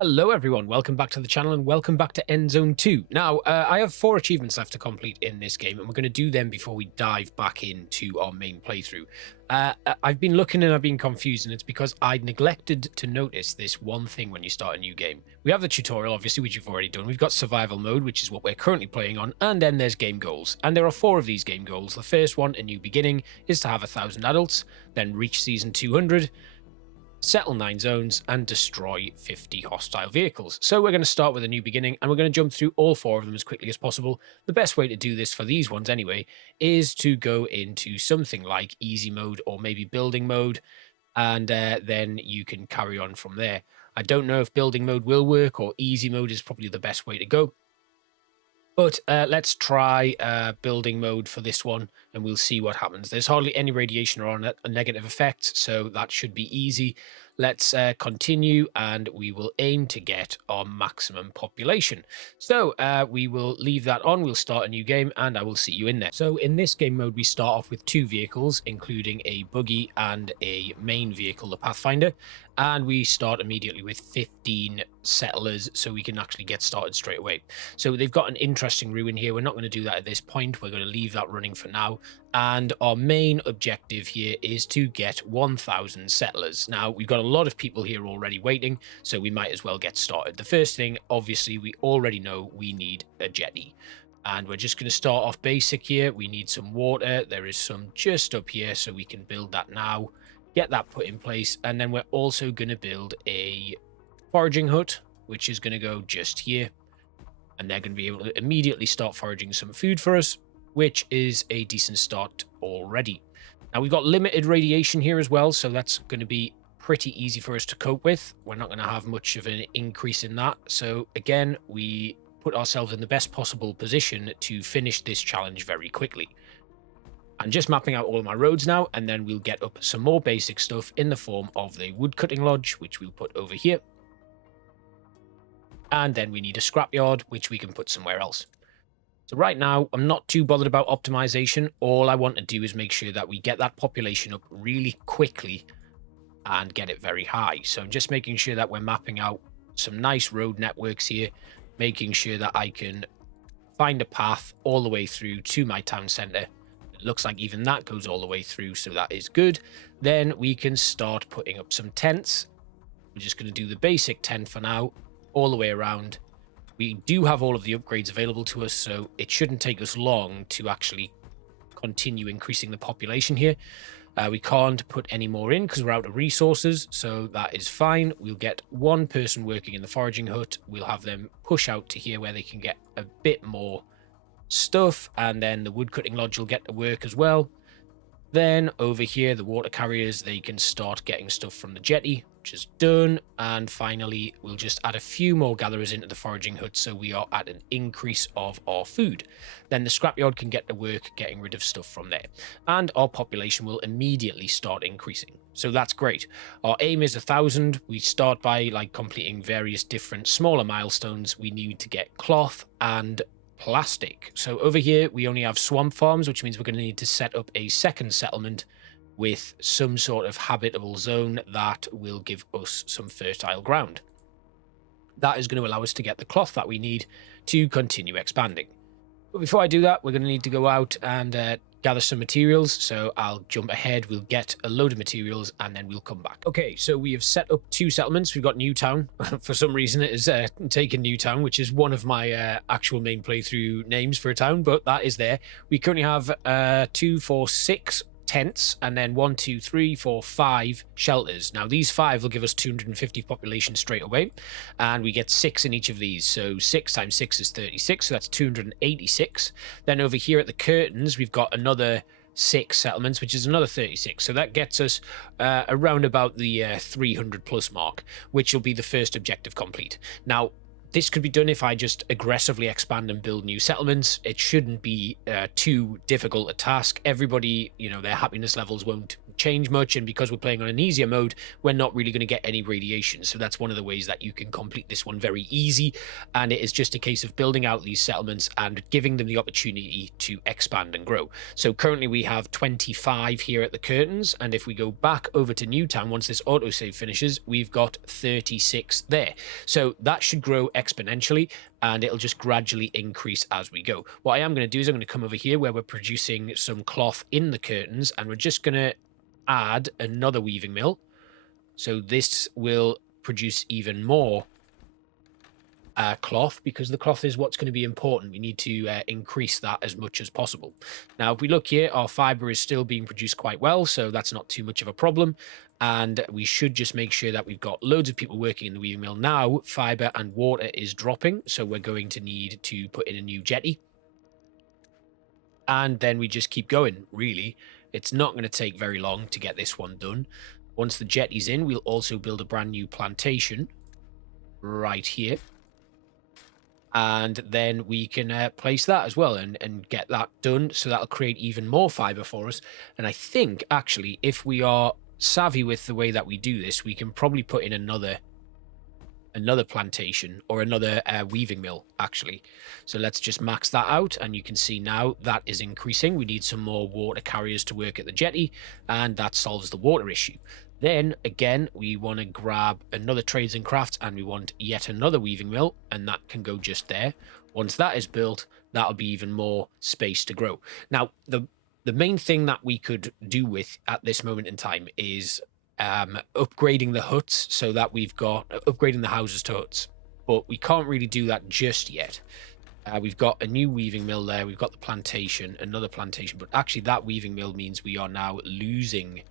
Hello everyone, welcome back to the channel and welcome back to Endzone 2. Now, I have 4 achievements left to complete in this game and we're going to do them before we dive back into our main playthrough. I've been looking and I've been confused, and it's because I neglected to notice this one thing when you start a new game. We have the tutorial, obviously, which you've already done. We've got survival mode, which is what we're currently playing on, and then there's game goals. And there are 4 of these game goals. The first one, a new beginning, is to have 1,000 adults, then reach season 200, settle 9 zones, and destroy 50 hostile vehicles. So we're going to start with a new beginning, and we're going to jump through all 4 of them as quickly as possible. The best way to do this for these ones anyway is to go into something like easy mode or maybe building mode, and then you can carry on from there. I don't know if building mode will work or easy mode is probably the best way to go. But let's try building mode for this one, and we'll see what happens. There's hardly any radiation or a negative effect, so that should be easy. Let's continue, and we will aim to get our maximum population. So we will leave that on. We'll start a new game, and I will see you in there. So in this game mode, we start off with 2 vehicles, including a buggy and a main vehicle, the Pathfinder. And we start immediately with 15 settlers, so we can actually get started straight away. So they've got an interesting ruin here. We're not going to do that at this point. We're going to leave that running for now. And our main objective here is to get 1,000 settlers. Now, we've got a lot of people here already waiting, so we might as well get started. The first thing, obviously, we already know we need a jetty. And we're just going to start off basic here. We need some water. There is some just up here, so we can build that now. Get that put in place, and then we're also going to build a foraging hut, which is going to go just here, and they're going to be able to immediately start foraging some food for us, which is a decent start already. Now, we've got limited radiation here as well, so that's going to be pretty easy for us to cope with. We're not going to have much of an increase in that, so again, we put ourselves in the best possible position to finish this challenge very quickly. I'm just mapping out all of my roads now, and then we'll get up some more basic stuff in the form of the woodcutting lodge, which we'll put over here. And then we need a scrapyard, which we can put somewhere else. So right now, I'm not too bothered about optimization. All I want to do is make sure that we get that population up really quickly and get it very high. So I'm just making sure that we're mapping out some nice road networks here, making sure that I can find a path all the way through to my town center. It looks like even that goes all the way through, so that is good. Then we can start putting up some tents. We're just going to do the basic tent for now, all the way around. We do have all of the upgrades available to us, so it shouldn't take us long to actually continue increasing the population here. We can't put any more in because we're out of resources, so that is fine. We'll get 1 person working in the foraging hut. We'll have them push out to here where they can get a bit more stuff, and then the woodcutting lodge will get to work as well. Then over here, the water carriers, they can start getting stuff from the jetty, which is done. And finally, we'll just add a few more gatherers into the foraging hut, so we are at an increase of our food. Then the scrapyard can get to work getting rid of stuff from there, and our population will immediately start increasing. So that's great. Our aim is 1,000. We start by completing various different smaller milestones. We need to get cloth and plastic. So over here we only have swamp farms, which means we're going to need to set up a second settlement with some sort of habitable zone that will give us some fertile ground. That is going to allow us to get the cloth that we need to continue expanding. But before I do that, we're going to need to go out and gather some materials, so I'll jump ahead. We'll get a load of materials and then we'll come back. Okay, so we have set up 2 settlements. We've got Newtown. For some reason it is taken Newtown, which is one of my actual main playthrough names for a town, but that is there. We currently have 2, 4, 6 tents, and then 1, 2, 3, 4, 5 shelters. Now these 5 will give us 250 population straight away, and we get 6 in each of these, so 6 times 6 is 36, so that's 286. Then over here at the curtains we've got another 6 settlements, which is another 36, so that gets us around about the 300 plus mark, which will be the first objective complete. Now this could be done if I just aggressively expand and build new settlements. It shouldn't be too difficult a task. Everybody, their happiness levels won't change much, and because we're playing on an easier mode, we're not really going to get any radiation. So that's one of the ways that you can complete this one very easy, and it is just a case of building out these settlements and giving them the opportunity to expand and grow. So currently we have 25 here at the curtains, and if we go back over to Newtown, once this autosave finishes, we've got 36 there. So that should grow exponentially, and it'll just gradually increase as we go. What I am going to do is I'm going to come over here where we're producing some cloth in the curtains, and we're just going to add another weaving mill. So this will produce even more cloth, because the cloth is what's going to be important. We need to increase that as much as possible. Now, if we look here, our fiber is still being produced quite well, so that's not too much of a problem. And we should just make sure that we've got loads of people working in the weaving mill. Now, fiber and water is dropping, so we're going to need to put in a new jetty. And then we just keep going, really. It's not going to take very long to get this one done. Once the jetty's in, we'll also build a brand new plantation right here. And then we can place that as well and get that done. So that'll create even more fiber for us. And I think, actually, if we are savvy with the way that we do this, we can probably put in another plantation or another weaving mill, actually. So let's just max that out, and you can see now that is increasing. We need some more water carriers to work at the jetty, and that solves the water issue. Then again, we want to grab another trades and crafts, and we want yet another weaving mill, and that can go just there. Once that is built, that'll be even more space to grow. Now, the main thing that we could do with at this moment in time is upgrading the huts, so that we've got upgrading the houses to huts, but we can't really do that just yet. We've got a new weaving mill there, we've got the plantation, another plantation, but actually that weaving mill means we are now losing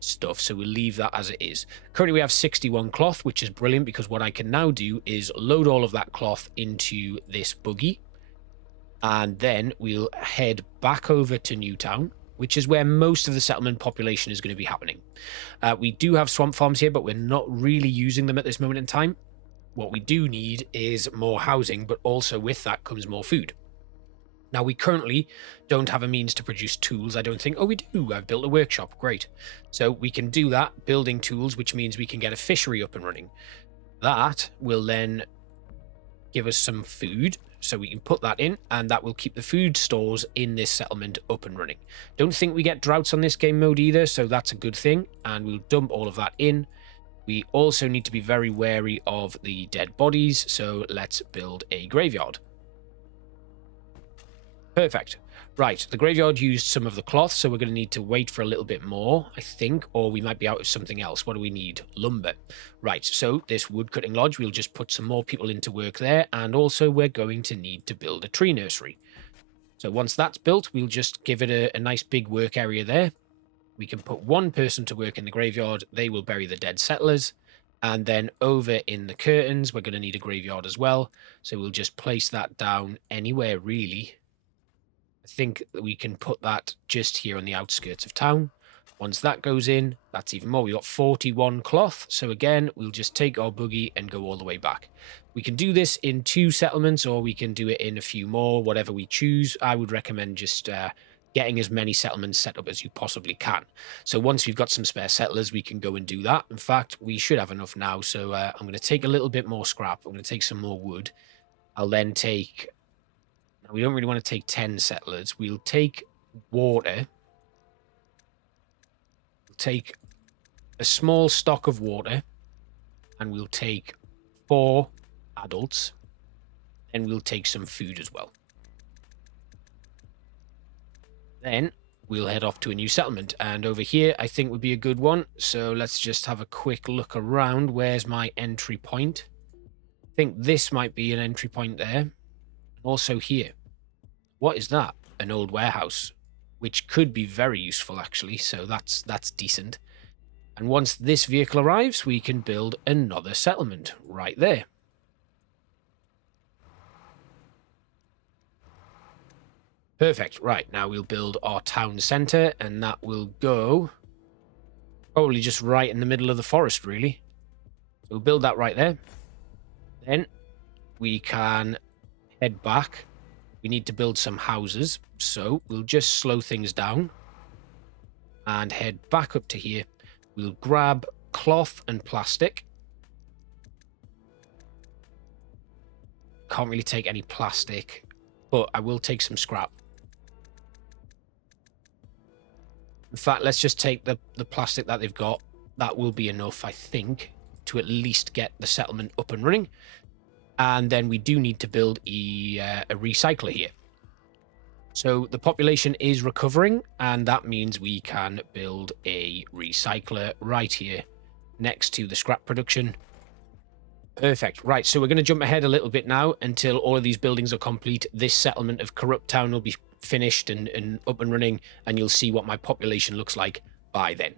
stuff, so we'll leave that as it is. Currently we have 61 cloth, which is brilliant, because what I can now do is load all of that cloth into this buggy, and then we'll head back over to Newtown, which is where most of the settlement population is going to be happening. We do have swamp farms here, but we're not really using them at this moment in time. What we do need is more housing, but also with that comes more food. Now, we currently don't have a means to produce tools, I don't think. Oh, we do. I've built a workshop. Great. So we can do that, building tools, which means we can get a fishery up and running. That will then give us some food, so we can put that in, and that will keep the food stores in this settlement up and running. Don't think we get droughts on this game mode either, so that's a good thing, and we'll dump all of that in. We also need to be very wary of the dead bodies, so let's build a graveyard. Perfect. Right, the graveyard used some of the cloth, so we're going to need to wait for a little bit more, I think, or we might be out of something else. What do we need? Lumber. Right, so this wood cutting lodge, we'll just put some more people into work there, and also we're going to need to build a tree nursery. So once that's built, we'll just give it a nice big work area there. We can put one person to work in the graveyard. They will bury the dead settlers. And then over in the curtains, we're going to need a graveyard as well. So we'll just place that down anywhere, really. I think we can put that just here on the outskirts of town. Once that goes in, that's even more. We've got 41 cloth. So again, we'll just take our buggy and go all the way back. We can do this in 2 settlements, or we can do it in a few more, whatever we choose. I would recommend just getting as many settlements set up as you possibly can. So once we've got some spare settlers, we can go and do that. In fact, we should have enough now. So I'm going to take a little bit more scrap. I'm going to take some more wood. I'll then take... We don't really want to take 10 settlers. We'll take water. We'll take a small stock of water. And we'll take 4 adults. And we'll take some food as well. Then we'll head off to a new settlement. And over here, I think would be a good one. So let's just have a quick look around. Where's my entry point? I think this might be an entry point there. Also here. What is that? An old warehouse, which could be very useful, actually. So that's decent. And once this vehicle arrives, we can build another settlement right there. Perfect. Right, now we'll build our town centre, and that will go probably just right in the middle of the forest, really. So we'll build that right there. Then we can head back. We need to build some houses, so we'll just slow things down. and head back up to here. We'll grab cloth and plastic. Can't really take any plastic, but I will take some scrap. In fact, let's just take the plastic that they've got. That will be enough, I think, to at least get the settlement up and running. And then we do need to build a recycler here. So the population is recovering, and that means we can build a recycler right here next to the scrap production. Perfect. Right, so we're going to jump ahead a little bit now until all of these buildings are complete. This settlement of Corrupt Town will be finished and up and running, and you'll see what my population looks like by then.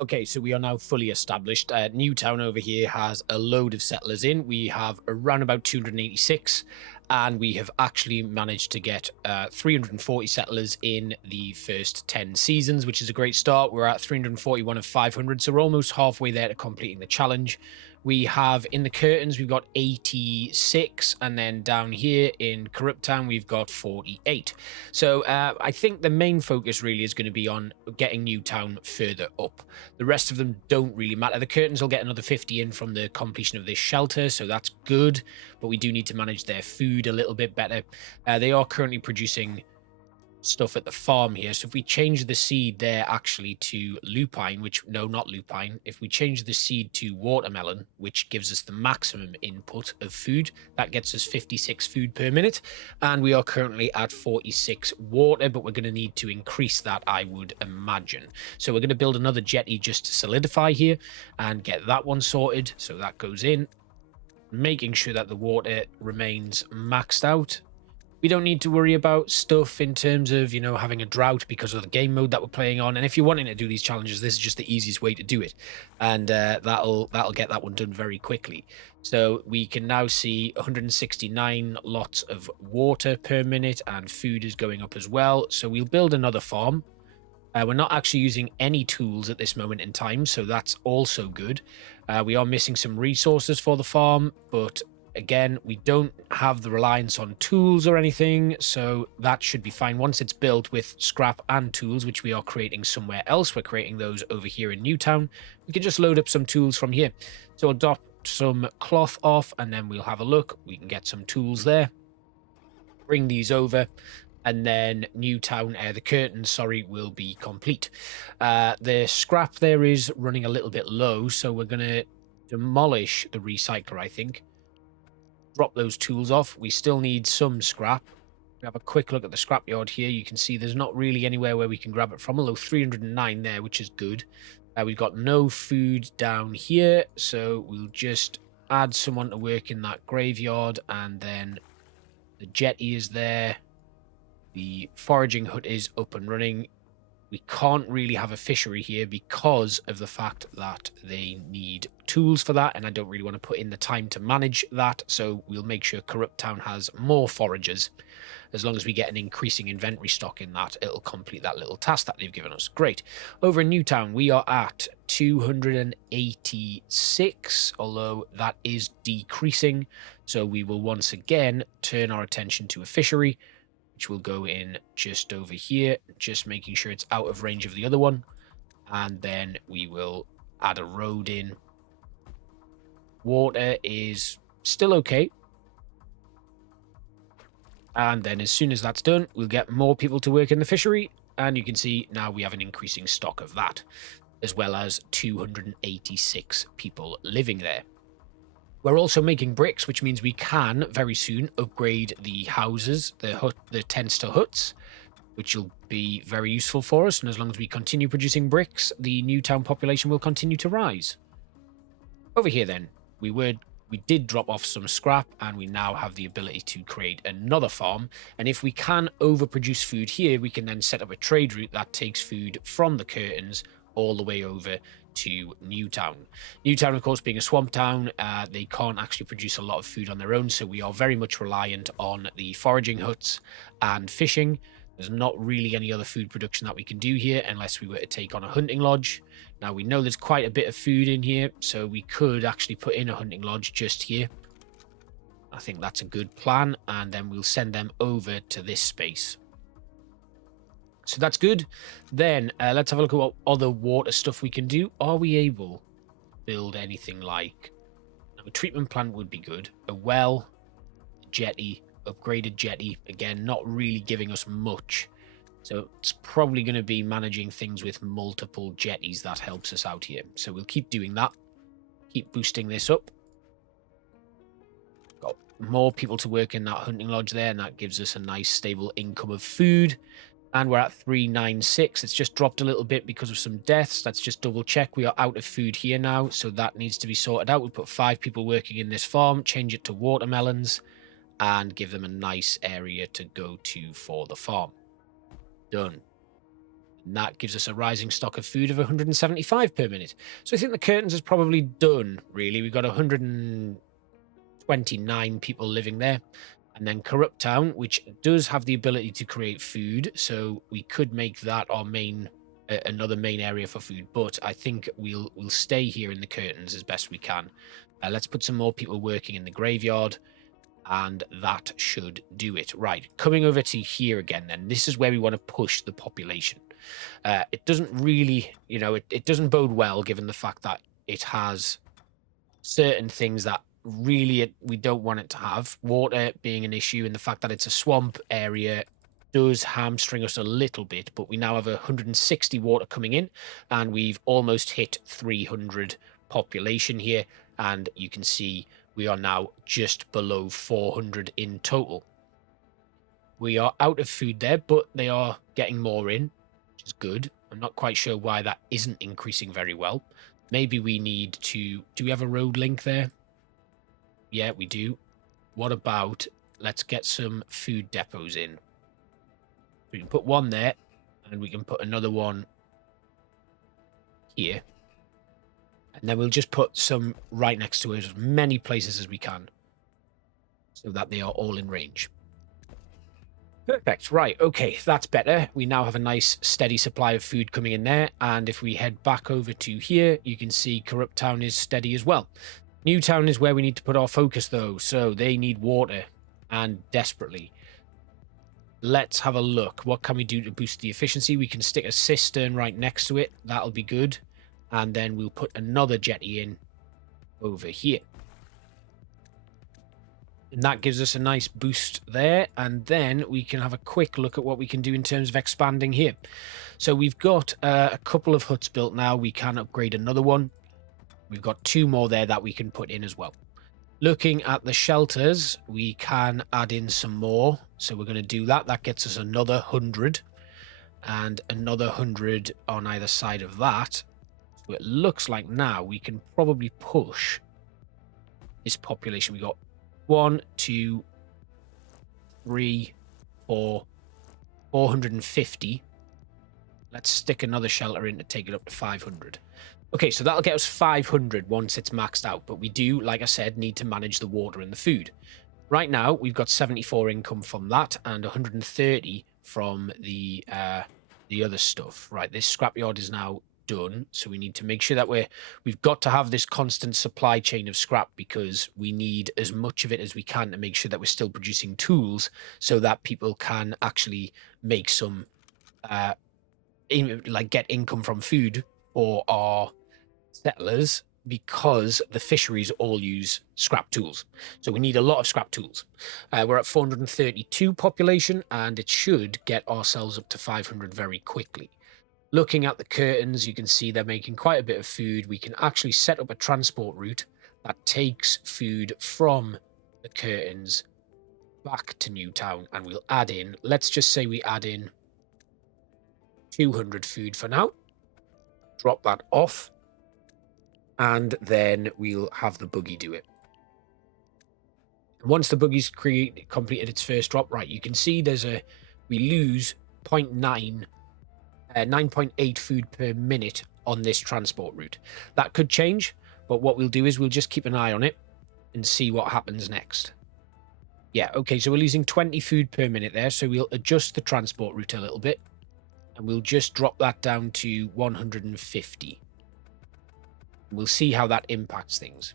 Okay, so we are now fully established. Newtown over here has a load of settlers in. We have around about 286, and we have actually managed to get 340 settlers in the first 10 seasons, which is a great start. We're at 341 of 500, so we're almost halfway there to completing the challenge. We have in the curtains, we've got 86, and then down here in Corrupt Town, we've got 48. So I think the main focus really is going to be on getting Newtown further up. The rest of them don't really matter. The curtains will get another 50 in from the completion of this shelter, so that's good, but we do need to manage their food a little bit better. They are currently producing stuff at the farm here, so if we change the seed there actually to lupine, which no, not lupine, if we change the seed to watermelon, which gives us the maximum input of food, that gets us 56 food per minute, and we are currently at 46 water, but we're going to need to increase that, I would imagine. So we're going to build another jetty just to solidify here and get that one sorted. So that goes in, making sure that the water remains maxed out. We don't need to worry about stuff in terms of, you know, having a drought because of the game mode that we're playing on. And if you're wanting to do these challenges, this is just the easiest way to do it. And that'll get that one done very quickly. So we can now see 169 lots of water per minute, and food is going up as well. So we'll build another farm. We're not actually using any tools at this moment in time, so that's also good. We are missing some resources for the farm, but again, we don't have the reliance on tools or anything, so that should be fine. Once it's built with scrap and tools, which we are creating somewhere else, we're creating those over here in Newtown, we can just load up some tools from here. So I'll drop some cloth off, and then we'll have a look. We can get some tools there. Bring these over, and then Newtown, the curtains, sorry, will be complete. The scrap there is running a little bit low, so we're going to demolish the recycler, I think. Drop those tools off. We still need some scrap. We have a quick look at the scrapyard here. You can see there's not really anywhere where we can grab it from, although 309 there, which is good. We've got no food down here, so we'll just add someone to work in that graveyard, and then the jetty is there. The foraging hut is up and running. We can't really have a fishery here because of the fact that they need tools for that, and I don't really want to put in the time to manage that, so we'll make sure Corrupt Town has more foragers. As long as we get an increasing inventory stock in that, it'll complete that little task that they've given us. Great. Over in Newtown, we are at 286, although that is decreasing, so we will once again turn our attention to a fishery, which will go in just over here, just making sure it's out of range of the other one. And then we will add a road in. Water is still okay. And then as soon as that's done, we'll get more people to work in the fishery. And you can see now we have an increasing stock of that, as well as 286 people living there. We're also making bricks, which means we can very soon upgrade the houses, the tents to huts, which will be very useful for us. And as long as we continue producing bricks, the Newtown population will continue to rise. Over here then, we did drop off some scrap, and we now have the ability to create another farm. And if we can overproduce food here, we can then set up a trade route that takes food from the curtains all the way over to Newtown. Newtown, of course, being a swamp town, they can't actually produce a lot of food on their own, so we are very much reliant on the foraging huts and fishing. There's not really any other food production that we can do here unless we were to take on a hunting lodge. Now, we know there's quite a bit of food in here, so we could actually put in a hunting lodge just here. I think that's a good plan, and then we'll send them over to this space. So that's good. Then let's have a look at what other water stuff we can do. Are we able to build anything like a treatment plant would be good. A well, jetty, upgraded jetty. Again, not really giving us much. So it's probably going to be managing things with multiple jetties that helps us out here. So we'll keep doing that. Keep boosting this up. Got more people to work in that hunting lodge there, and that gives us a nice stable income of food. And we're at 396. It's just dropped a little bit because of some deaths. Let's just double check. We are out of food here now, so that needs to be sorted out. We'll put 5 people working in this farm, change it to watermelons, and give them a nice area to go to for the farm. Done. And that gives us a rising stock of food of 175 per minute. So I think the curtains is probably done, really. We've got 129 people living there. And then Corrupt Town, which does have the ability to create food, so we could make that our main, another main area for food. But I think we'll stay here in the curtains as best we can. Let's put some more people working in the graveyard, and that should do it. Right, coming over to here again, then this is where we want to push the population. It doesn't really, you know, it doesn't bode well given the fact that it has certain things that really we don't want it to have. Water being an issue, and the fact that it's a swamp area does hamstring us a little bit, but we now have 160 water coming in, and we've almost hit 300 population here, and you can see we are now just below 400 in total. We are out of food there, but they are getting more in, which is good. I'm not quite sure why that isn't increasing very well. Maybe we need to... Do we have a road link there? Yeah, we do. What about... Let's get some food depots in. We can put one there, and we can put another one here. And then we'll just put some right next to it, as many places as we can, so that they are all in range. Perfect. Right. Okay. That's better. We now have a nice steady supply of food coming in there. And if we head back over to here, you can see Corrupt Town is steady as well. Newtown is where we need to put our focus, though. So they need water, and desperately. Let's have a look. What can we do to boost the efficiency? We can stick a cistern right next to it. That'll be good. And then we'll put another jetty in over here. And that gives us a nice boost there. And then we can have a quick look at what we can do in terms of expanding here. So we've got a couple of huts built now. We can upgrade another one. We've got 2 more there that we can put in as well. Looking at the shelters, we can add in some more. So we're going to do that. That gets us another 100. And another 100 on either side of that. So it looks like now we can probably push this population. We got 1, 2, 3, 4, 450. Let's stick another shelter in to take it up to 500. Okay, so that'll get us 500 once it's maxed out. But we do, like I said, need to manage the water and the food. Right now, we've got 74 income from that and 130 from the other stuff. Right, this scrapyard is now done, so we need to make sure that we've got to have this constant supply chain of scrap, because we need as much of it as we can to make sure that we're still producing tools so that people can actually make some get income from food for our settlers, because the fisheries all use scrap tools. So we need a lot of scrap tools. We're at 432 population, and it should get ourselves up to 500 very quickly. Looking at the curtains, you can see they're making quite a bit of food. We can actually set up a transport route that takes food from the curtains back to Newtown, and we'll add in, let's just say we add in 200 food for now. Drop that off, and then we'll have the buggy do it. Once the buggy's completed its first drop, right, you can see we lose 9.8 food per minute on this transport route. That could change, but what we'll do is we'll just keep an eye on it and see what happens next. Yeah, okay, so we're losing 20 food per minute there, so we'll adjust the transport route a little bit, and we'll just drop that down to 150. We'll see how that impacts things.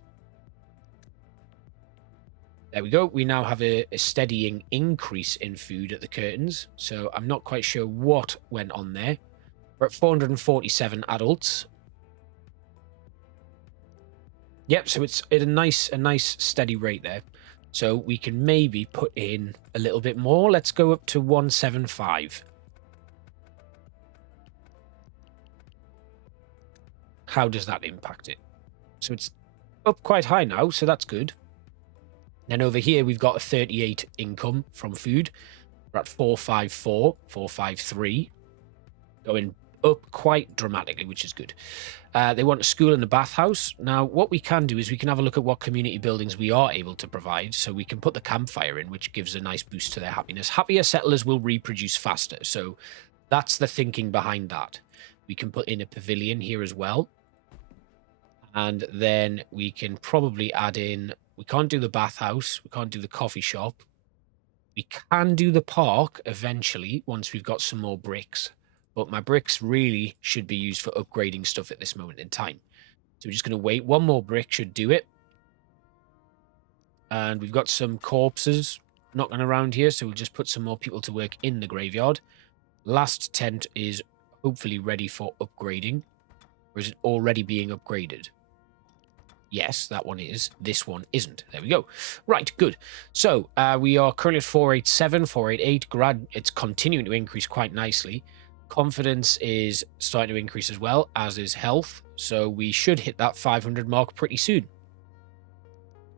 There we go. We now have a steadying increase in food at the curtains. So I'm not quite sure what went on there. We're at 447 adults. Yep, so it's at a nice steady rate there. So we can maybe put in a little bit more. Let's go up to 175. How does that impact it? So it's up quite high now, so that's good. Then over here, we've got a 38 income from food. We're at 454, 453. Going up quite dramatically, which is good. They want a school and a bathhouse. Now, what we can do is we can have a look at what community buildings we are able to provide. So we can put the campfire in, which gives a nice boost to their happiness. Happier settlers will reproduce faster. So that's the thinking behind that. We can put in a pavilion here as well. And then we can probably add in... We can't do the bathhouse. We can't do the coffee shop. We can do the park eventually once we've got some more bricks. But my bricks really should be used for upgrading stuff at this moment in time. So we're just going to wait. One more brick should do it. And we've got some corpses knocking around here. So we'll just put some more people to work in the graveyard. Last tent is hopefully ready for upgrading. Or is it already being upgraded? Yes, that one is. This one isn't. There we go. Right, good. So we are currently at 487, 488. It's continuing to increase quite nicely. Confidence is starting to increase as well, as is health. So we should hit that 500 mark pretty soon.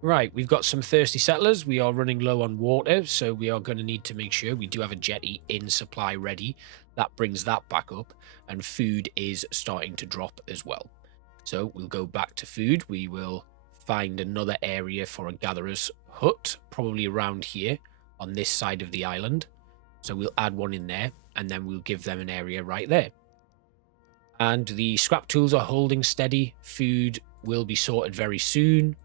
Right, we've got some thirsty settlers. We are running low on water, so we are going to need to make sure we do have a jetty in supply ready. That brings that back up, and food is starting to drop as well. So we'll go back to food. We will find another area for a gatherer's hut, probably around here on this side of the island. So we'll add one in there, and then we'll give them an area right there. And the scrap tools are holding steady. Food will be sorted very soon.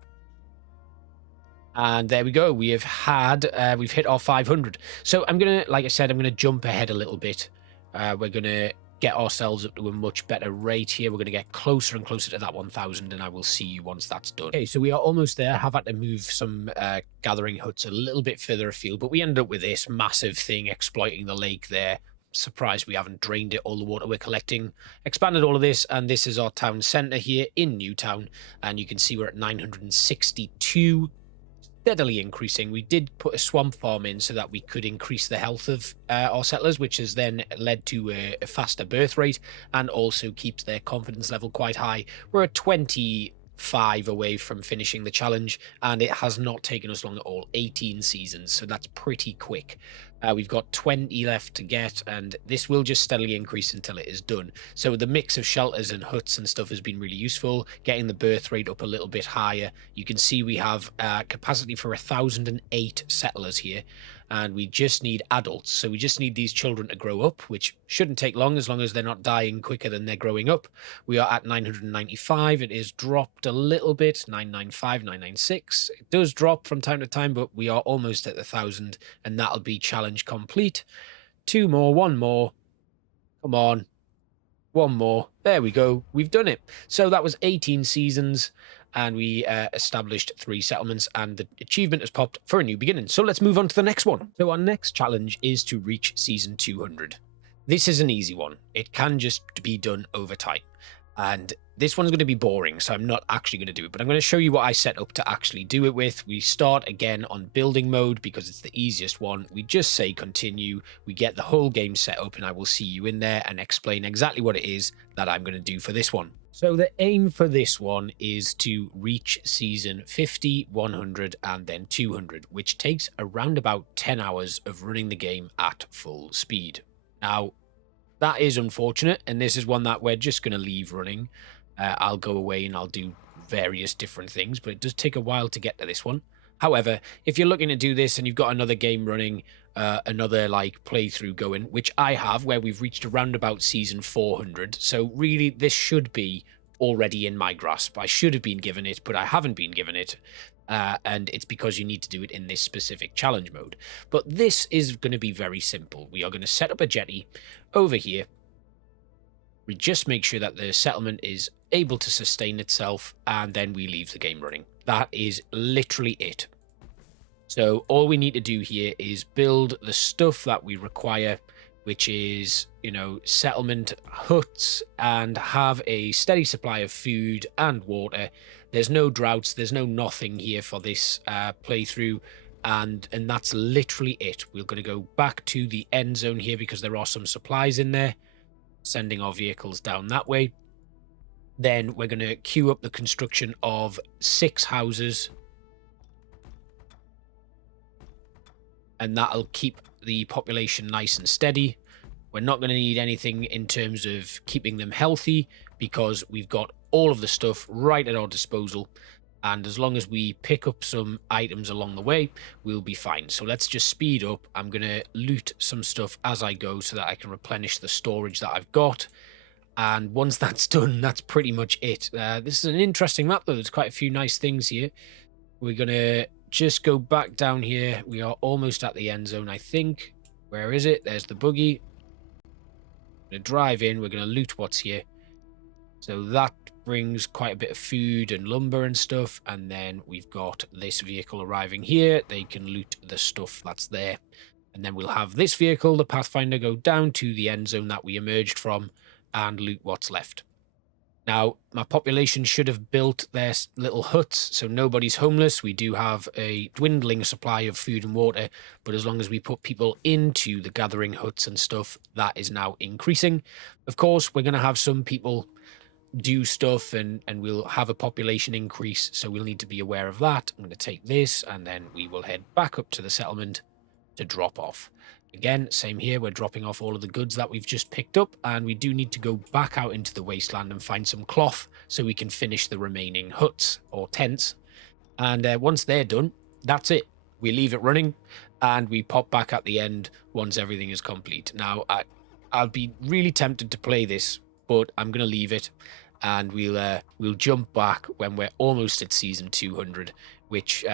And there we go. We have had, we've hit our 500. So I'm going to, like I said, I'm going to jump ahead a little bit. We're going to get ourselves up to a much better rate here. We're going to get closer and closer to that 1,000, and I will see you once that's done. Okay, so we are almost there. I have had to move some gathering huts a little bit further afield, but we ended up with this massive thing exploiting the lake there. Surprised we haven't drained it, all the water we're collecting. Expanded all of this, and this is our town centre here in Newtown, and you can see we're at 962. Steadily increasing. We did put a swamp farm in so that we could increase the health of our settlers, which has then led to a faster birth rate and also keeps their confidence level quite high. We're at 25 away from finishing the challenge, and it has not taken us long at all. 18 seasons, so that's pretty quick. We've got 20 left to get, and this will just steadily increase until it is done. So the mix of shelters and huts and stuff has been really useful, getting the birth rate up a little bit higher. You can see we have capacity for 1,008 settlers here, and we just need adults. So we just need these children to grow up, which shouldn't take long as they're not dying quicker than they're growing up. We are at 995. It is dropped a little bit, 995, 996. It does drop from time to time, but we are almost at 1,000, and that'll be challenge complete. 2 more, 1 more. Come on. 1 more. There we go. We've done it. So that was 18 seasons, and we established 3 settlements, and the achievement has popped for a new beginning. So let's move on to the next one. So our next challenge is to reach season 200. This is an easy one. It can just be done over time. And this one's going to be boring, so I'm not actually going to do it, but I'm going to show you what I set up to actually do it with. We start again on building mode because it's the easiest one. We just say continue, we get the whole game set up, and I will see you in there and explain exactly what it is that I'm going to do for this one. So the aim for this one is to reach season 50, 100, and then 200, which takes around about 10 hours of running the game at full speed. Now, that is unfortunate, and this is one that we're just going to leave running. I'll go away and I'll do various different things, but it does take a while to get to this one. However, if you're looking to do this and you've got another game running, another like playthrough going, which I have, where we've reached around about season 400, so really this should be already in my grasp. I should have been given it, but I haven't been given it. And it's because you need to do it in this specific challenge mode. But this is going to be very simple. We are going to set up a jetty over here. We just make sure that the settlement is able to sustain itself, and then we leave the game running. That is literally it. So all we need to do here is build the stuff that we require, which is, you know, settlement huts, and have a steady supply of food and water. There's no droughts, there's no nothing here for this playthrough, and that's literally it. We're going to go back to the end zone here because there are some supplies in there, sending our vehicles down that way. Then we're going to queue up the construction of 6 houses, and that'll keep the population nice and steady. We're not going to need anything in terms of keeping them healthy because we've got all of the stuff right at our disposal, and as long as we pick up some items along the way, we'll be fine. So let's just speed up. I'm going to loot some stuff as I go so that I can replenish the storage that I've got. And once that's done, that's pretty much it. This is an interesting map, though. There's quite a few nice things here. We're going to just go back down here. We are almost at the end zone, I think. Where is it? There's the buggy. I'm going to drive in. We're going to loot what's here. So that brings quite a bit of food and lumber and stuff. And then we've got this vehicle arriving here. They can loot the stuff that's there. And then we'll have this vehicle, the Pathfinder, go down to the end zone that we emerged from and loot what's left. Now, my population should have built their little huts, so nobody's homeless. We do have a dwindling supply of food and water, but as long as we put people into the gathering huts and stuff, that is now increasing. Of course, we're going to have some people do stuff, and we'll have a population increase, so we'll need to be aware of that. I'm going to take this, and then we will head back up to the settlement to drop off. Again, same here, we're dropping off all of the goods that we've just picked up, and we do need to go back out into the wasteland and find some cloth so we can finish the remaining huts or tents. And once they're done, that's it. We leave it running, and we pop back at the end once everything is complete. Now, I'll be really tempted to play this, but I'm going to leave it, and we'll jump back when we're almost at season 200, which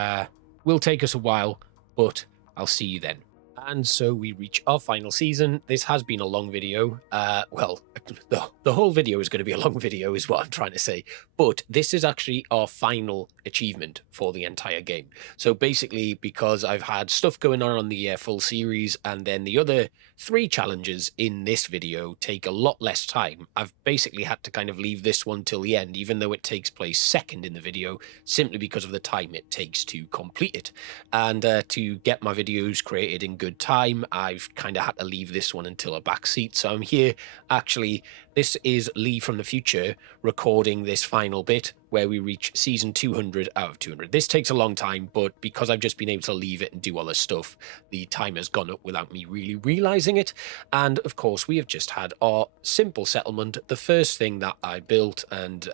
will take us a while, but I'll see you then. And so we reach our final season. This has been a long video. Well, the whole video is going to be a long video is what I'm trying to say. But this is actually our final achievement for the entire game. So basically, because I've had stuff going on the full series, and then the other 3 challenges in this video take a lot less time, I've basically had to kind of leave this one till the end, even though it takes place second in the video, simply because of the time it takes to complete it. And to get my videos created in good time, I've kind of had to leave this one until a back seat. So I'm here, actually, this is Lee from the future recording this final bit where we reach season 200 out of 200. This takes a long time, but because I've just been able to leave it and do all this stuff, the time has gone up without me really realizing it. And of course, we have just had our simple settlement, the first thing that I built, and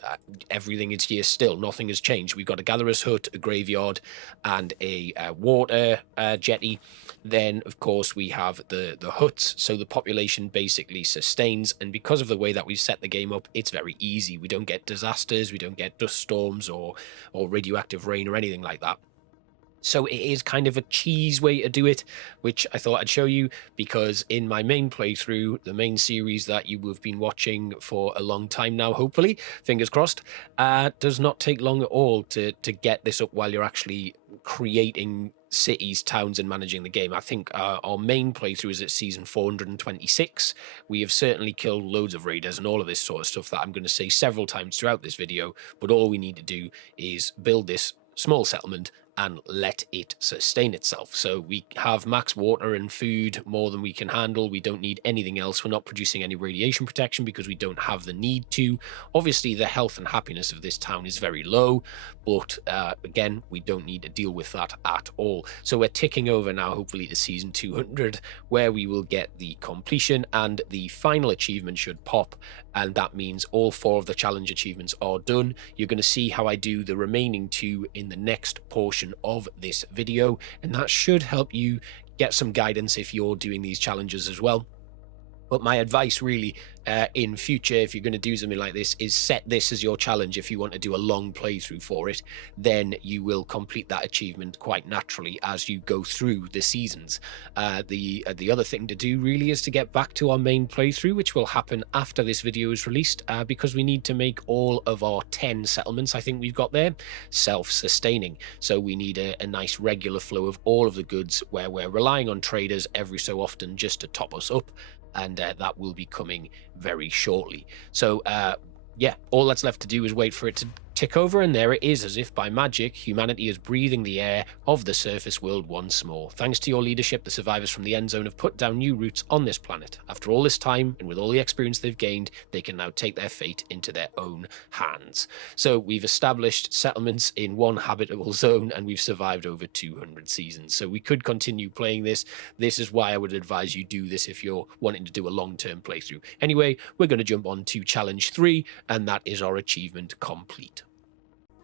everything is here still. Nothing has changed. We've got a gatherer's hut, a graveyard, and a water jetty. Then, of course, we have the huts, so the population basically sustains, and because of the way that we've set the game up, it's very easy. We don't get disasters, we don't get dust storms or radioactive rain or anything like that. So it is kind of a cheese way to do it, which I thought I'd show you, because in my main playthrough, the main series that you have been watching for a long time now, hopefully, fingers crossed, does not take long at all to get this up while you're actually creating cities, towns, and managing the game. I think our main playthrough is at season 426. We have certainly killed loads of raiders and all of this sort of stuff that I'm going to say several times throughout this video, but all we need to do is build this small settlement and let it sustain itself. So we have max water and food, more than we can handle. We don't need anything else. We're not producing any radiation protection because we don't have the need to. Obviously, the health and happiness of this town is very low, but again, we don't need to deal with that at all. So we're ticking over now, hopefully, to season 200, where we will get the completion, and the final achievement should pop, and that means all 4 of the challenge achievements are done. You're going to see how I do the remaining 2 in the next portion of this video, and that should help you get some guidance if you're doing these challenges as well. But my advice really in future, if you're going to do something like this, is set this as your challenge. If you want to do a long playthrough for it, then you will complete that achievement quite naturally as you go through the seasons. The other thing to do really is to get back to our main playthrough, which will happen after this video is released, because we need to make all of our 10 settlements, I think we've got there, self-sustaining. So we need a nice regular flow of all of the goods, where we're relying on traders every so often just to top us up, and that will be coming very shortly. So yeah, all that's left to do is wait for it to tick over, and there it is. As if by magic, humanity is breathing the air of the surface world once more. Thanks to your leadership, the survivors from the Endzone have put down new roots on this planet. After all this time, and with all the experience they've gained, they can now take their fate into their own hands. So we've established settlements in one habitable zone, and we've survived over 200 seasons. So we could continue playing this. This is why I would advise you do this if you're wanting to do a long-term playthrough. Anyway, we're going to jump on to Challenge 3, and that is our achievement complete.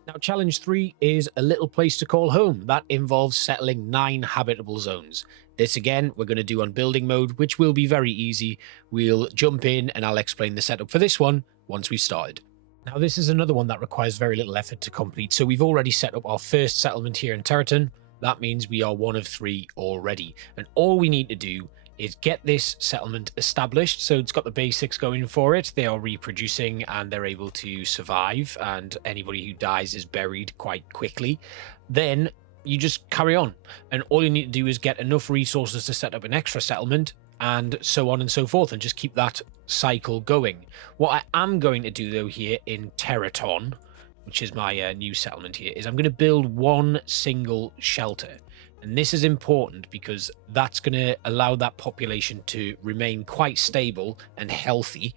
Now, Challenge 3 is a little place to call home. That involves settling 9 habitable zones. This, again, we're going to do on building mode, which will be very easy. We'll jump in and I'll explain the setup for this one once we've started. Now, this is another one that requires very little effort to complete. So we've already set up our first settlement here in Territon. That means we are 1 of 3 already. And all we need to do is get this settlement established. So it's got the basics going for it. They are reproducing and they're able to survive, and anybody who dies is buried quite quickly. Then you just carry on, and all you need to do is get enough resources to set up an extra settlement, and so on and so forth, and just keep that cycle going. What I am going to do though here in Territon, which is my new settlement here, is I'm going to build 1 single shelter. And this is important because that's going to allow that population to remain quite stable and healthy,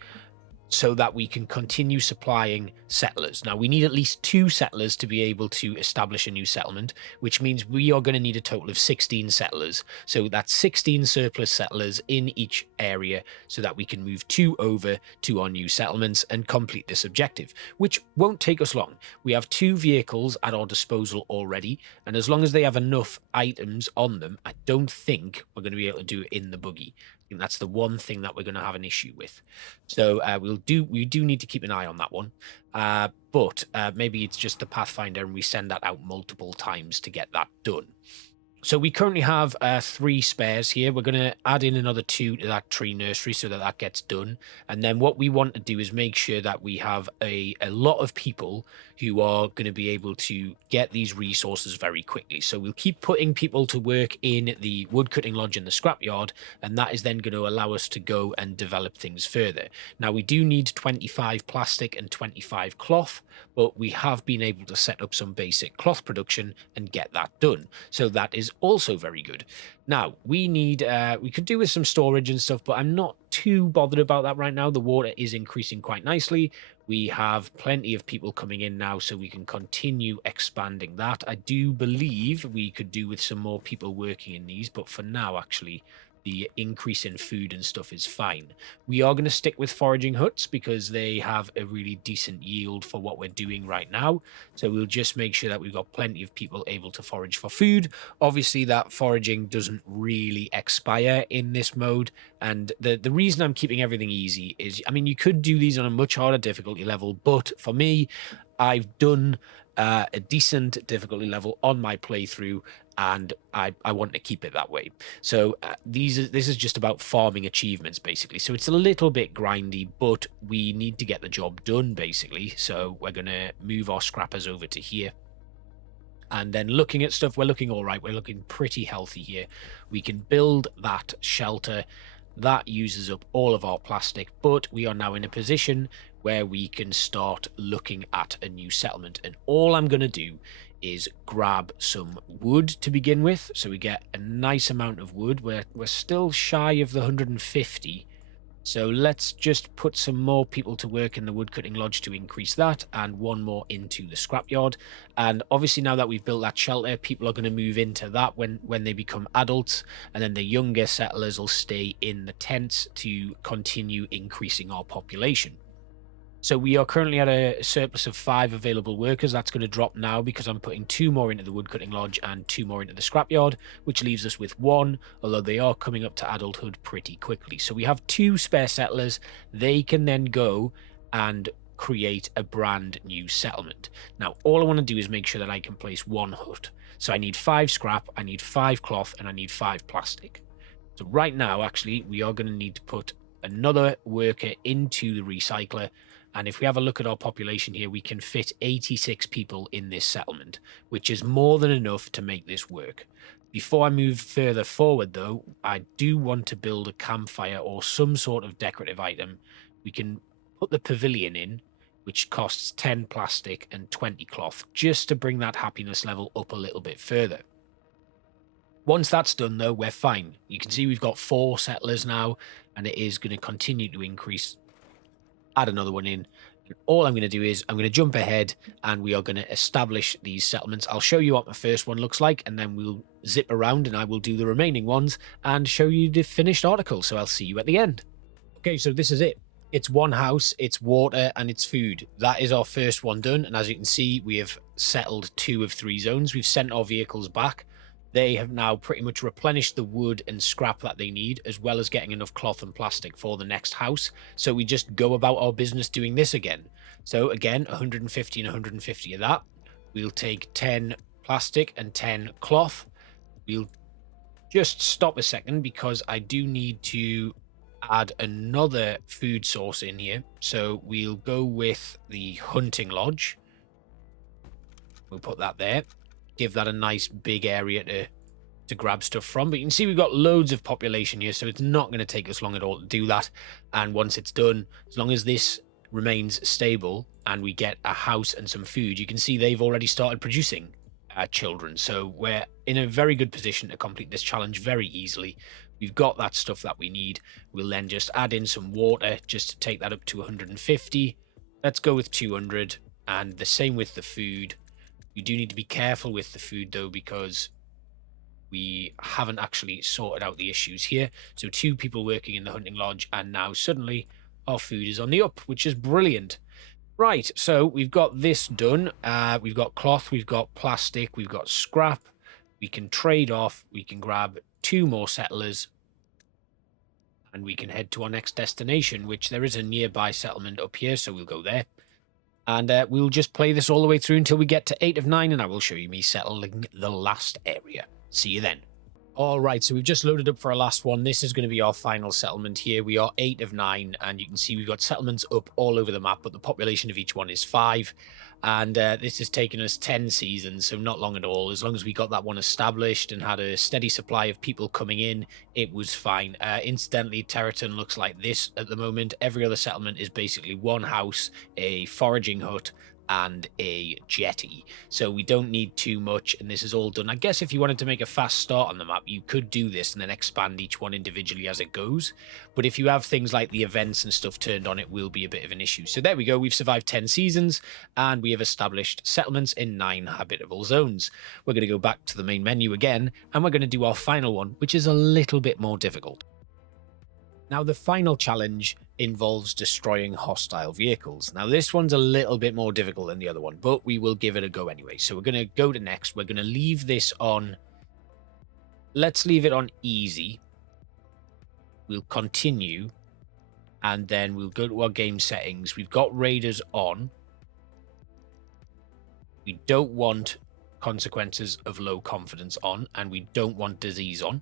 so that we can continue supplying settlers. Now, we need at least 2 settlers to be able to establish a new settlement, which means we are going to need a total of 16 settlers. So that's 16 surplus settlers in each area, so that we can move 2 over to our new settlements and complete this objective, which won't take us long. We have 2 vehicles at our disposal already, and as long as they have enough items on them, I don't think we're going to be able to do it in the buggy. I think that's the one thing that we're going to have an issue with. So we do need to keep an eye on that one. But maybe it's just the Pathfinder and we send that out multiple times to get that done. So we currently have 3 spares here. We're going to add in another 2 to that tree nursery so that that gets done. And then what we want to do is make sure that we have a lot of people who are going to be able to get these resources very quickly. So we'll keep putting people to work in the woodcutting lodge and the scrapyard, and that is then going to allow us to go and develop things further. Now, we do need 25 plastic and 25 cloth, but we have been able to set up some basic cloth production and get that done. So that is also very good. Now, we need, we could do with some storage and stuff, but I'm not too bothered about that right now. The water is increasing quite nicely. We have plenty of people coming in now, so we can continue expanding that. I do believe we could do with some more people working in these, but for now, actually, the increase in food and stuff is fine. We are going to stick with foraging huts because they have a really decent yield for what we're doing right now. So we'll just make sure that we've got plenty of people able to forage for food. Obviously, that foraging doesn't really expire in this mode. And the reason I'm keeping everything easy is, I mean, you could do these on a much harder difficulty level, but for me, I've done a decent difficulty level on my playthrough, and I want to keep it that way. So this is just about farming achievements, basically. So it's a little bit grindy, but we need to get the job done, basically. So we're going to move our scrappers over to here. And then looking at stuff, we're looking all right. We're looking pretty healthy here. We can build that shelter. That uses up all of our plastic, but we are now in a position where we can start looking at a new settlement. And all I'm going to do is grab some wood to begin with, so we get a nice amount of wood. We're still shy of the 150, so let's just put some more people to work in the woodcutting lodge to increase that, and 1 more into the scrapyard. And obviously, now that we've built that shelter, people are going to move into that when they become adults, and then the younger settlers will stay in the tents to continue increasing our population. So we are currently at a surplus of 5 available workers. That's going to drop now because I'm putting 2 more into the woodcutting lodge and 2 more into the scrapyard, which leaves us with 1, although they are coming up to adulthood pretty quickly. So we have 2 spare settlers. They can then go and create a brand new settlement. Now, all I want to do is make sure that I can place 1 hut. So I need 5 scrap, I need 5 cloth, and I need 5 plastic. So right now, actually, we are going to need to put another worker into the recycler. And if we have a look at our population here, we can fit 86 people in this settlement, which is more than enough to make this work. Before I move further forward, though, I do want to build a campfire or some sort of decorative item. We can put the pavilion in, which costs 10 plastic and 20 cloth, just to bring that happiness level up a little bit further. Once that's done, though, we're fine. You can see we've got 4 settlers now, and it is going to continue to increase. Add another one in. And all I'm going to do is I'm going to jump ahead, and we are going to establish these settlements. I'll show you what my first one looks like, and then we'll zip around, and I will do the remaining ones and show you the finished article. So I'll see you at the end. Okay, so this is it. It's 1 house, it's water, and it's food. That is our first one done, and as you can see, we have settled 2 of 3 zones. We've sent our vehicles back. They have now pretty much replenished the wood and scrap that they need, as well as getting enough cloth and plastic for the next house. So we just go about our business doing this again. So again, 150 and 150 of that. We'll take 10 plastic and 10 cloth. We'll just stop a second because I do need to add another food source in here. So we'll go with the hunting lodge. We'll put that there. Give that a nice big area to grab stuff from. But you can see we've got loads of population here, so it's not going to take us long at all to do that. And once it's done, as long as this remains stable and we get a house and some food, you can see they've already started producing children. So we're in a very good position to complete this challenge very easily. We've got that stuff that we need. We'll then just add in some water just to take that up to 150. Let's go with 200, and the same with the food. You do need to be careful with the food, though, because we haven't actually sorted out the issues here. So 2 people working in the hunting lodge, and now suddenly our food is on the up, which is brilliant. Right, so we've got this done. We've got cloth, we've got plastic, we've got scrap. We can trade off. We can grab 2 more settlers, and we can head to our next destination, which there is a nearby settlement up here, so we'll go there. And we'll just play this all the way through until we get to 8 of 9, and I will show you me settling the last area. See you then. All right, so we've just loaded up for our last one. This is going to be our final settlement here. We are 8 of 9, and you can see we've got settlements up all over the map, but the population of each one is 5. And this has taken us 10 seasons, so not long at all. As long as we got that one established and had a steady supply of people coming in, it was fine. Incidentally, Terraton looks like this at the moment. Every other settlement is basically 1 house, a foraging hut, and a jetty, so we don't need too much, and this is all done. I guess if you wanted to make a fast start on the map, you could do this and then expand each one individually as it goes, but if you have things like the events and stuff turned on, it will be a bit of an issue. So there we go, we've survived 10 seasons, and we have established settlements in 9 habitable zones. We're going to go back to the main menu again, and we're going to do our final one, which is a little bit more difficult. Now, the final challenge involves destroying hostile vehicles. Now, this one's a little bit more difficult than the other one, but we will give it a go anyway. So we're going to go to next. We're going to leave this on... Let's leave it on easy. We'll continue, and then we'll go to our game settings. We've got raiders on. We don't want consequences of low confidence on, and we don't want disease on.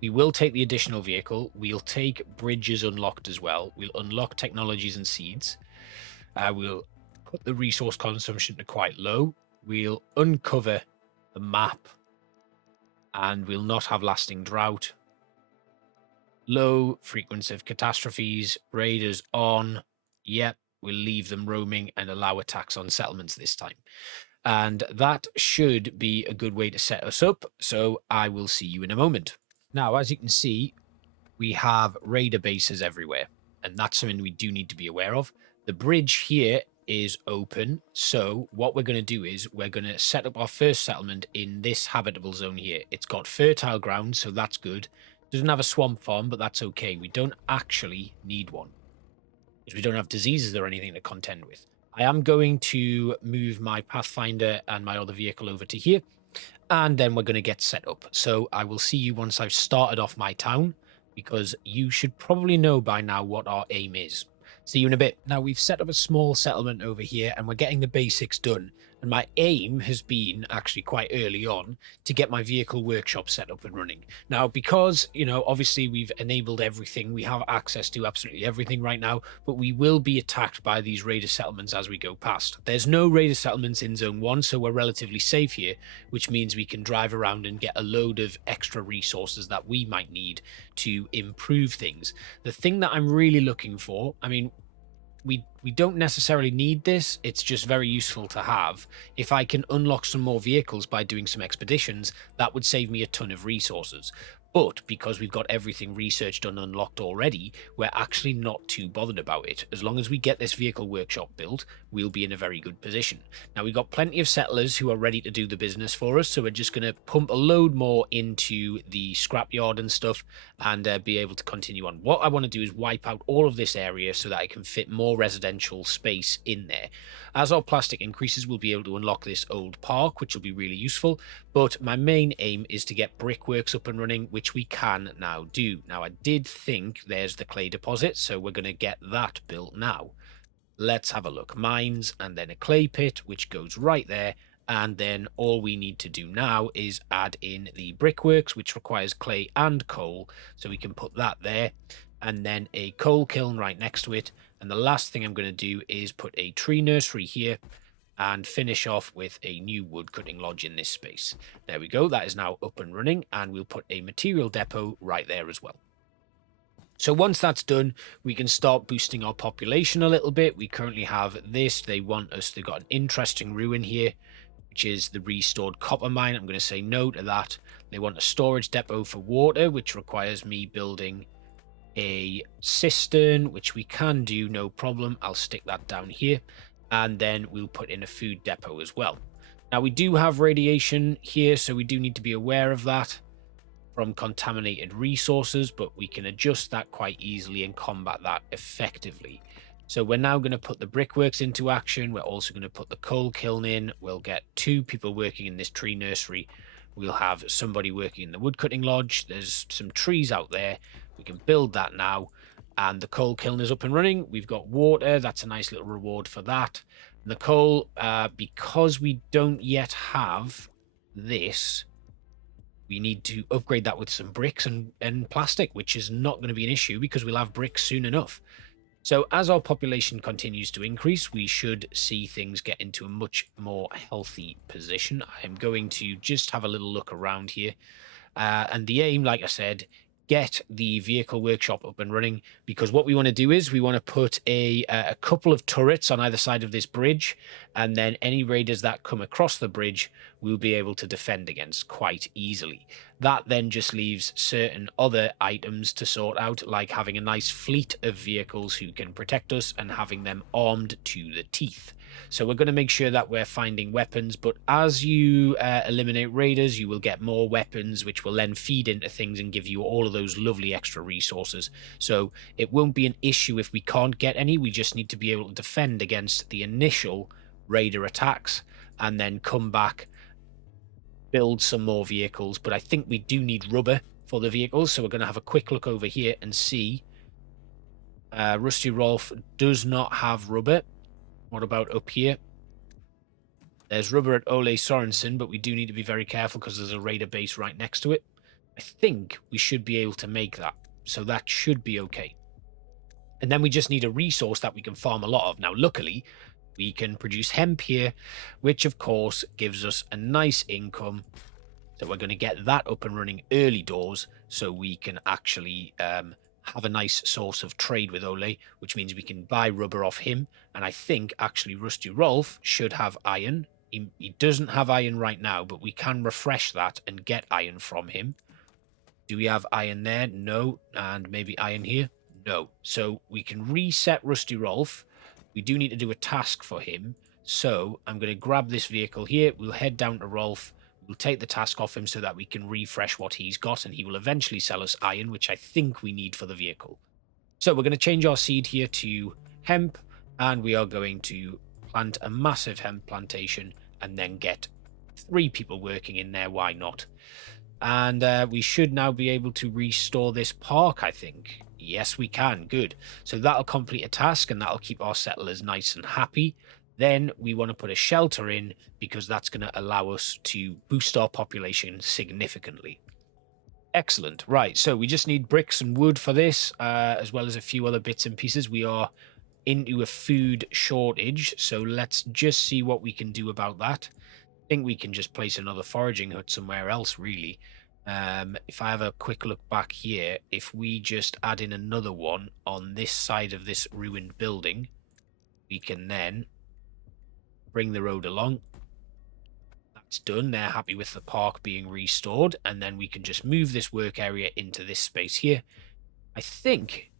We will take the additional vehicle. We'll take bridges unlocked as well. We'll unlock technologies and seeds. We'll put the resource consumption to quite low. We'll uncover the map, and we'll not have lasting drought. Low frequency of catastrophes. Raiders on. Yep, we'll leave them roaming and allow attacks on settlements this time. And that should be a good way to set us up. So I will see you in a moment. Now, as you can see, we have raider bases everywhere, and that's something we do need to be aware of. The bridge here is open, so what we're going to do is we're going to set up our first settlement in this habitable zone here. It's got fertile ground, so that's good. Doesn't have a swamp farm, but that's okay. We don't actually need one. because we don't have diseases or anything to contend with. I am going to move my Pathfinder and my other vehicle over to here, and then we're going to get set up. So I will see you once I've started off my town, because you should probably know by now what our aim is. See you in a bit. Now, we've set up a small settlement over here, and we're getting the basics done. And my aim has been, actually quite early on, to get my vehicle workshop set up and running. Now, because, you know, obviously we've enabled everything, we have access to absolutely everything right now, but we will be attacked by these raider settlements as we go past. There's no raider settlements in Zone 1, so we're relatively safe here, which means we can drive around and get a load of extra resources that we might need to improve things. The thing that I'm really looking for, I mean, we don't necessarily need this, it's just very useful to have. If I can unlock some more vehicles by doing some expeditions, that would save me a ton of resources. But because we've got everything researched and unlocked already, we're actually not too bothered about it. As long as we get this vehicle workshop built, we'll be in a very good position. Now, we've got plenty of settlers who are ready to do the business for us, so we're just going to pump a load more into the scrapyard and stuff, and be able to continue on. What I want to do is wipe out all of this area so that I can fit more residential space in there. As our plastic increases, we'll be able to unlock this old park, which will be really useful. But my main aim is to get brickworks up and running, which we can now do. Now, I did think there's the clay deposit, so we're going to get that built now. Let's have a look. Mines, and then a clay pit, which goes right there. And then all we need to do now is add in the brickworks, which requires clay and coal. So we can put that there. And then a coal kiln right next to it. And the last thing I'm going to do is put a tree nursery here and finish off with a new wood cutting lodge in this space. There we go. That is now up and running. And we'll put a material depot right there as well. So once that's done, we can start boosting our population a little bit. We currently have this. They want us, they've got an interesting ruin here, which is the restored copper mine. I'm going to say no to that. They want a storage depot for water, which requires me building a cistern, which we can do, no problem. I'll stick that down here. And then we'll put in a food depot as well. Now, we do have radiation here, so we do need to be aware of that from contaminated resources, but we can adjust that quite easily and combat that effectively. So we're now going to put the brickworks into action. We're also going to put the coal kiln in. We'll get 2 people working in this tree nursery. We'll have somebody working in the woodcutting lodge. There's some trees out there. We can build that now. And the coal kiln is up and running. We've got water. That's a nice little reward for that. And the coal, because we don't yet have this, we need to upgrade that with some bricks and plastic, which is not going to be an issue because we'll have bricks soon enough. So as our population continues to increase, we should see things get into a much more healthy position. I'm going to just have a little look around here. And the aim, like I said, get the vehicle workshop up and running, because what we want to do is we want to put a couple of turrets on either side of this bridge, and then any raiders that come across the bridge we'll be able to defend against quite easily. That then just leaves certain other items to sort out, like having a nice fleet of vehicles who can protect us and having them armed to the teeth. So we're going to make sure that we're finding weapons, but as you eliminate raiders, you will get more weapons, which will then feed into things and give you all of those lovely extra resources. So it won't be an issue if we can't get any. We just need to be able to defend against the initial raider attacks and then come back, build some more vehicles. But I think we do need rubber for the vehicles, so we're going to have a quick look over here and see. Rusty Rolf does not have rubber. What about up here? There's rubber at Ole Sorensen, but we do need to be very careful because there's a raider base right next to it. I think we should be able to make that, so that should be okay. And then we just need a resource that we can farm a lot of. Now, luckily, we can produce hemp here, which of course gives us a nice income. So we're going to get that up and running early doors so we can actually have a nice source of trade with Ole, which means we can buy rubber off him. And I think actually Rusty Rolf should have iron. He doesn't have iron right now, but we can refresh that and get iron from him. Do we have iron there? No. And maybe iron here? No. So we can reset Rusty Rolf. We do need to do a task for him. So I'm going to grab this vehicle here. We'll head down to Rolf. We'll take the task off him so that we can refresh what he's got, and he will eventually sell us iron, which I think we need for the vehicle. So we're going to change our seed here to hemp, and we are going to plant a massive hemp plantation and then get 3 people working in there. Why not? And we should now be able to restore this park, I think. Yes, we can. Good. So that'll complete a task, and that'll keep our settlers nice and happy. Then we want to put a shelter in, because that's going to allow us to boost our population significantly. Excellent. Right, so we just need bricks and wood for this, as well as a few other bits and pieces. We are into a food shortage, so let's just see what we can do about that. I think we can just place another foraging hut somewhere else, really. If I have a quick look back here, if we just add in another one on this side of this ruined building, we can then bring the road along. That's done. They're happy with the park being restored, and then we can just move this work area into this space here. I think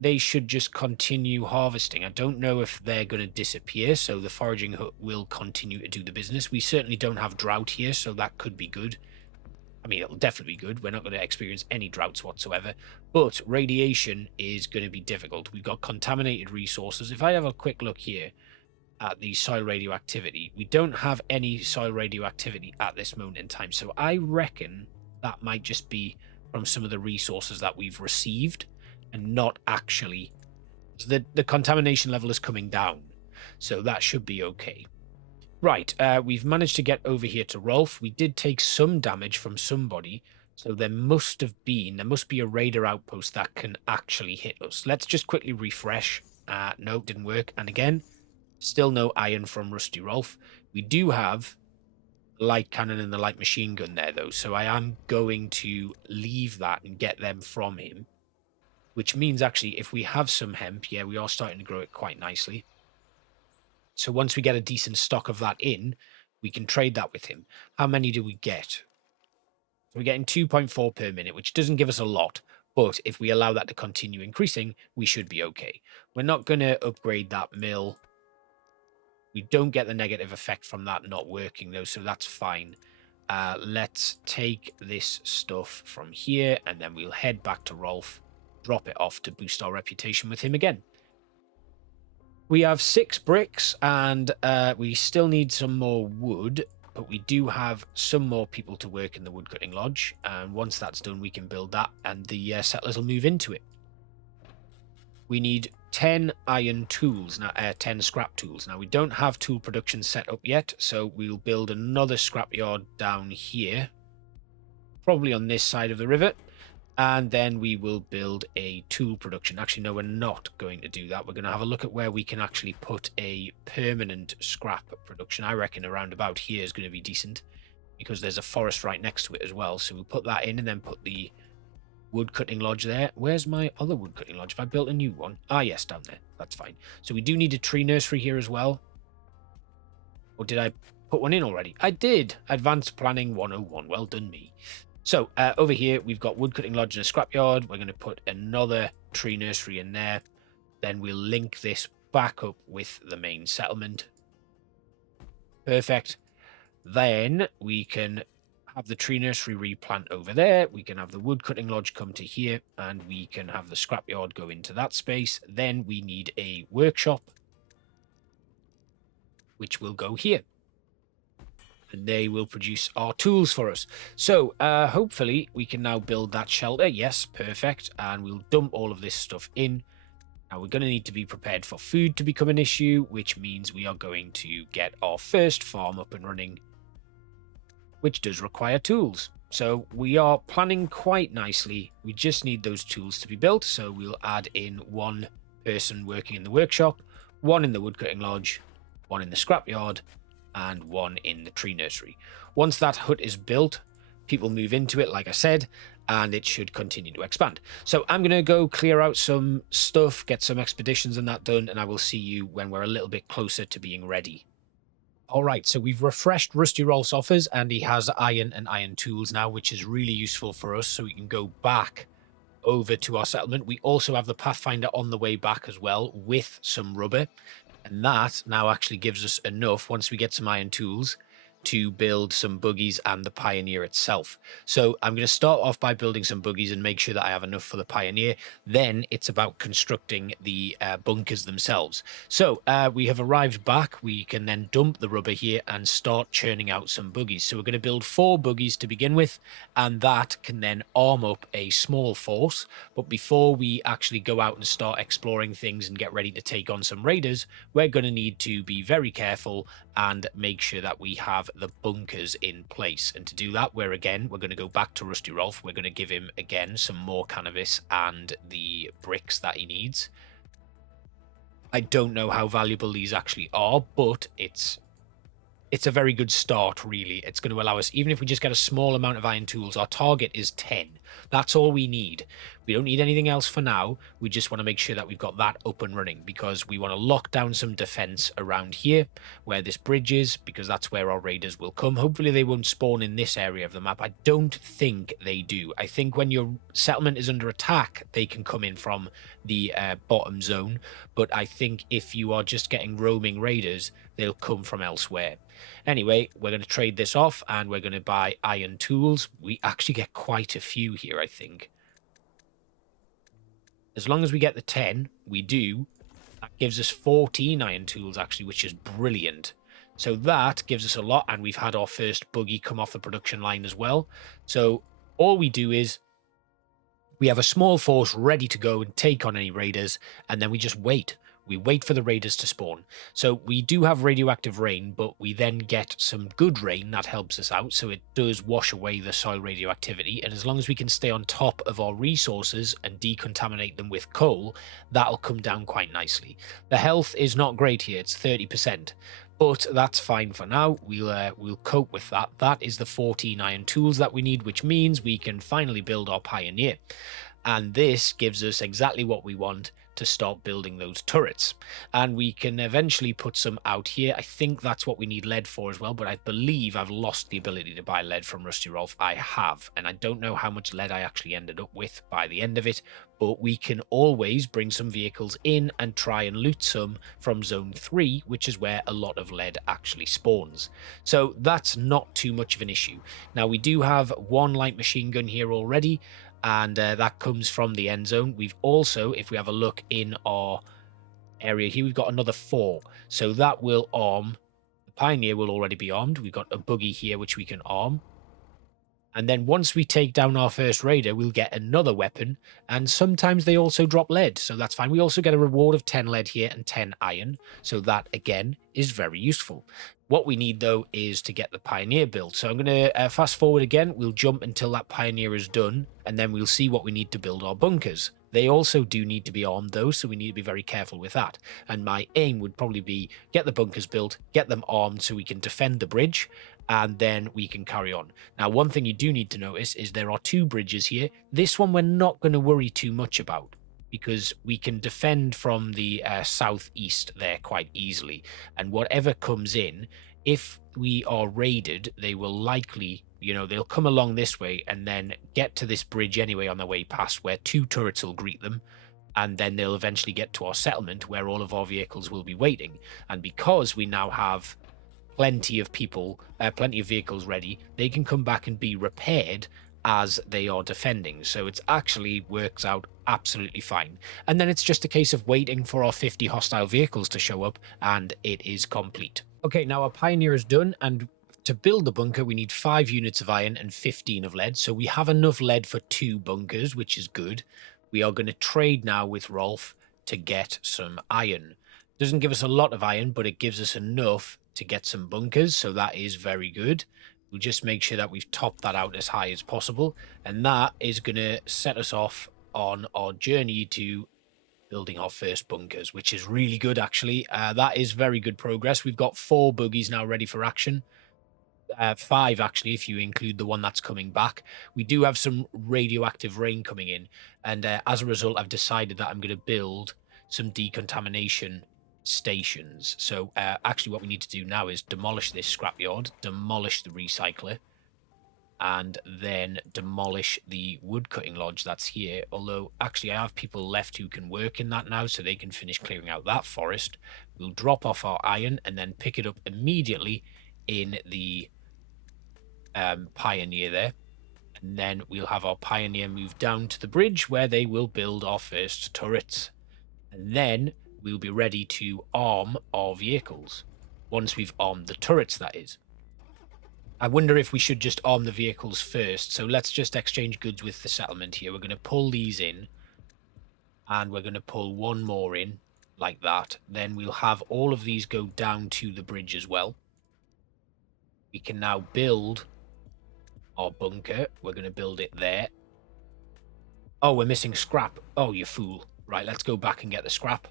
they should just continue harvesting. I don't know if they're going to disappear, so the foraging hut will continue to do the business. We certainly don't have drought here, so that could be good. I mean, it'll definitely be good. We're not going to experience any droughts whatsoever, but radiation is going to be difficult. We've got contaminated resources. If I have a quick look here at the soil radioactivity, we don't have any soil radioactivity at this moment in time, so I reckon that might just be from some of the resources that we've received, and not actually. The contamination level is coming down, so that should be okay. Right, we've managed to get over here to Rolf. We did take some damage from somebody, so there must be a raider outpost that can actually hit us. Let's just quickly refresh. No, didn't work. And again, still no iron from Rusty Rolf. We do have the light cannon and the light machine gun there, though, so I am going to leave that and get them from him. Which means, actually, if we have some hemp, yeah, we are starting to grow it quite nicely. So once we get a decent stock of that in, we can trade that with him. How many do we get? We're getting 2.4 per minute, which doesn't give us a lot. But if we allow that to continue increasing, we should be okay. We're not going to upgrade that mill. We don't get the negative effect from that not working, though, so that's fine. Let's take this stuff from here, and then we'll head back to Rolf. Drop it off to boost our reputation with him again. We have 6 bricks, and we still need some more wood, but we do have some more people to work in the woodcutting lodge, and once that's done, we can build that, and the settlers will move into it. We need 10 iron tools, now 10 scrap tools. Now, we don't have tool production set up yet, so we'll build another scrapyard down here, probably on this side of the river. And then we will build a tool production. Actually, no, we're not going to do that. We're going to have a look at where we can actually put a permanent scrap production. I reckon around about here is going to be decent, because there's a forest right next to it as well. So we'll put that in and then put the wood cutting lodge there. Where's my other wood cutting lodge? Have I built a new one? Ah, yes, down there. That's fine. So we do need a tree nursery here as well. Or did I put one in already? I did. Advanced Planning 101. Well done, me. So over here, we've got woodcutting lodge and a scrapyard. We're going to put another tree nursery in there. Then we'll link this back up with the main settlement. Perfect. Then we can have the tree nursery replant over there. We can have the woodcutting lodge come to here, and we can have the scrapyard go into that space. Then we need a workshop, which will go here. And they will produce our tools for us. So hopefully we can now build that shelter. Yes, perfect. And we'll dump all of this stuff in. Now we're going to need to be prepared for food to become an issue, which means we are going to get our first farm up and running, which does require tools. So we are planning quite nicely. We just need those tools to be built. So we'll add in 1 person working in the workshop, 1 in the woodcutting lodge, 1 in the scrapyard, and 1 in the tree nursery. Once that hut is built, people move into it, like I said, and it should continue to expand. So I'm going to go clear out some stuff, get some expeditions and that done, and I will see you when we're a little bit closer to being ready. All right, so we've refreshed Rusty Rolf's offers, and he has iron and iron tools now, which is really useful for us, so we can go back over to our settlement. We also have the Pathfinder on the way back as well, with some rubber. And that now actually gives us enough, once we get some iron tools, to build some buggies and the Pioneer itself. So I'm going to start off by building some buggies and make sure that I have enough for the Pioneer. Then it's about constructing the bunkers themselves. So we have arrived back. We can then dump the rubber here and start churning out some buggies. So we're going to build 4 buggies to begin with, and that can then arm up a small force. But before we actually go out and start exploring things and get ready to take on some raiders, we're going to need to be very careful and make sure that we have the bunkers in place. And to do that, we're going to go back to Rusty Rolf. We're going to give him again some more cannabis and the bricks that he needs. I don't know how valuable these actually are, but it's a very good start, really. It's going to allow us, even if we just get a small amount of iron tools, our target is 10. That's all we need. We don't need anything else for now. We just want to make sure that we've got that up and running, because we want to lock down some defense around here where this bridge is, because that's where our raiders will come. Hopefully they won't spawn in this area of the map. I don't think they do. I think when your settlement is under attack, they can come in from the bottom zone. But I think if you are just getting roaming raiders, they'll come from elsewhere. Anyway, we're going to trade this off and we're going to buy iron tools. We actually get quite a few here, I think. As long as we get the 10, we do. That gives us 14 iron tools, actually, which is brilliant. So that gives us a lot, and we've had our first buggy come off the production line as well. So all we do is we have a small force ready to go and take on any raiders, and then we just wait. We wait for the raiders to spawn. So we do have radioactive rain, but we then get some good rain that helps us out. So it does wash away the soil radioactivity. And as long as we can stay on top of our resources and decontaminate them with coal, that'll come down quite nicely. The health is not great here. It's 30%. But that's fine for now. We'll cope with that. That is the 14 iron tools that we need, which means we can finally build our Pioneer. And this gives us exactly what we want to start building those turrets. And we can eventually put some out here. I think that's what we need lead for as well, but I believe I've lost the ability to buy lead from Rusty Rolf. I have, and I don't know how much lead I actually ended up with by the end of it, but we can always bring some vehicles in and try and loot some from zone 3, which is where a lot of lead actually spawns. So that's not too much of an issue. Now we do have 1 light machine gun here already, and that comes from the Endzone. We've also, if we have a look in our area here, we've got another 4. So that will arm. The Pioneer will already be armed. We've got a buggy here which we can arm. And then once we take down our first raider, we'll get another weapon. And sometimes they also drop lead, so that's fine. We also get a reward of 10 lead here and 10 iron. So that, again, is very useful. What we need, though, is to get the Pioneer built. So I'm going to fast forward again. We'll jump until that Pioneer is done, and then we'll see what we need to build our bunkers. They also do need to be armed, though, so we need to be very careful with that. And my aim would probably be get the bunkers built, get them armed so we can defend the bridge, and then we can carry on. Now, one thing you do need to notice is there are 2 bridges here. This one we're not going to worry too much about, because we can defend from the southeast there quite easily. And whatever comes in, if we are raided, they will likely, they'll come along this way and then get to this bridge anyway on their way past, where 2 turrets will greet them. And then they'll eventually get to our settlement where all of our vehicles will be waiting. And because we now have plenty of vehicles ready, they can come back and be repaired as they are defending. So it actually works out absolutely fine. And then it's just a case of waiting for our 50 hostile vehicles to show up, and it is complete. Okay, now our Pioneer is done, and to build the bunker we need 5 units of iron and 15 of lead. So we have enough lead for 2 bunkers, which is good. We are going to trade now with Rolf to get some iron. Doesn't give us a lot of iron, but it gives us enough to get some bunkers, so that is very good. We'll just make sure that we've topped that out as high as possible, and that is going to set us off on our journey to building our first bunkers, which is really good, actually. That is very good progress. We've got 4 buggies now ready for action. 5, actually, if you include the one that's coming back. We do have some radioactive rain coming in, and as a result, I've decided that I'm going to build some decontamination stations. So actually what we need to do now is demolish this scrapyard, demolish the recycler, and then demolish the wood cutting lodge that's here. Although actually I have people left who can work in that now, so they can finish clearing out that forest. We'll drop off our iron and then pick it up immediately in the Pioneer there. And then we'll have our Pioneer move down to the bridge where they will build our first turrets. And then we'll be ready to arm our vehicles. Once we've armed the turrets, that is. I wonder if we should just arm the vehicles first. So let's just exchange goods with the settlement here. We're going to pull these in. And we're going to pull one more in like that. Then we'll have all of these go down to the bridge as well. We can now build our bunker. We're going to build it there. Oh, we're missing scrap. Oh, you fool. Right, let's go back and get the scrap.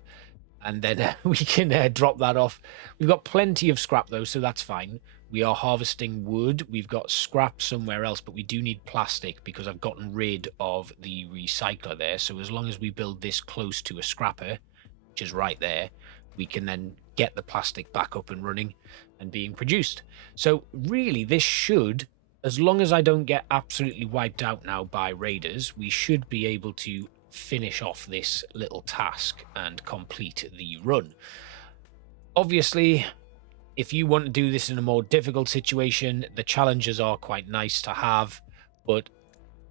And then we can drop that off. We've got plenty of scrap, though, so that's fine. We are harvesting wood. We've got scrap somewhere else, but we do need plastic because I've gotten rid of the recycler there. So as long as we build this close to a scrapper, which is right there, we can then get the plastic back up and running and being produced. So really, this should, as long as I don't get absolutely wiped out now by raiders, we should be able to finish off this little task and complete the run. Obviously, if you want to do this in a more difficult situation, the challenges are quite nice to have, but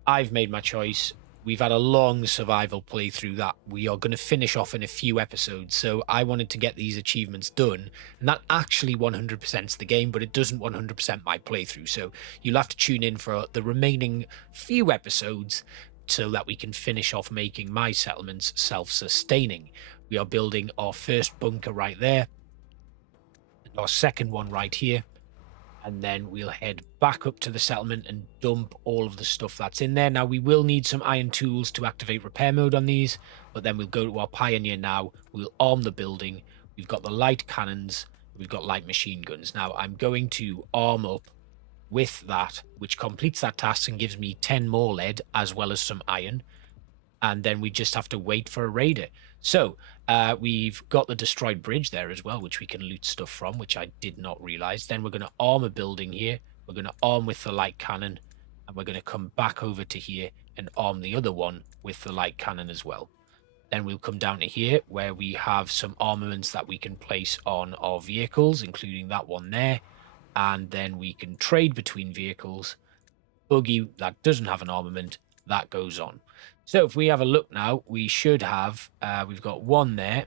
I've made my choice. We've had a long survival playthrough that we are going to finish off in a few episodes, so I wanted to get these achievements done, and that actually 100%'s the game, but it doesn't 100% my playthrough, so you'll have to tune in for the remaining few episodes so that we can finish off making my settlements self-sustaining. We are building our first bunker right there, and our second one right here, and then we'll head back up to the settlement and dump all of the stuff that's in there. Now, we will need some iron tools to activate repair mode on these, but then we'll go to our Pioneer now. We'll arm the building. We've got the light cannons. We've got light machine guns. Now, I'm going to arm up with that, which completes that task and gives me 10 more lead as well as some iron. And then we just have to wait for a raider. So we've got the destroyed bridge there as well, which we can loot stuff from, which I did not realize. Then we're going to arm a building here. We're going to arm with the light cannon, and we're going to come back over to here and arm the other one with the light cannon as well. Then we'll come down to here where we have some armaments that we can place on our vehicles, including that one there. And then we can trade between vehicles. Buggy that doesn't have an armament, that goes on. So if we have a look now, we should have, we've got one there,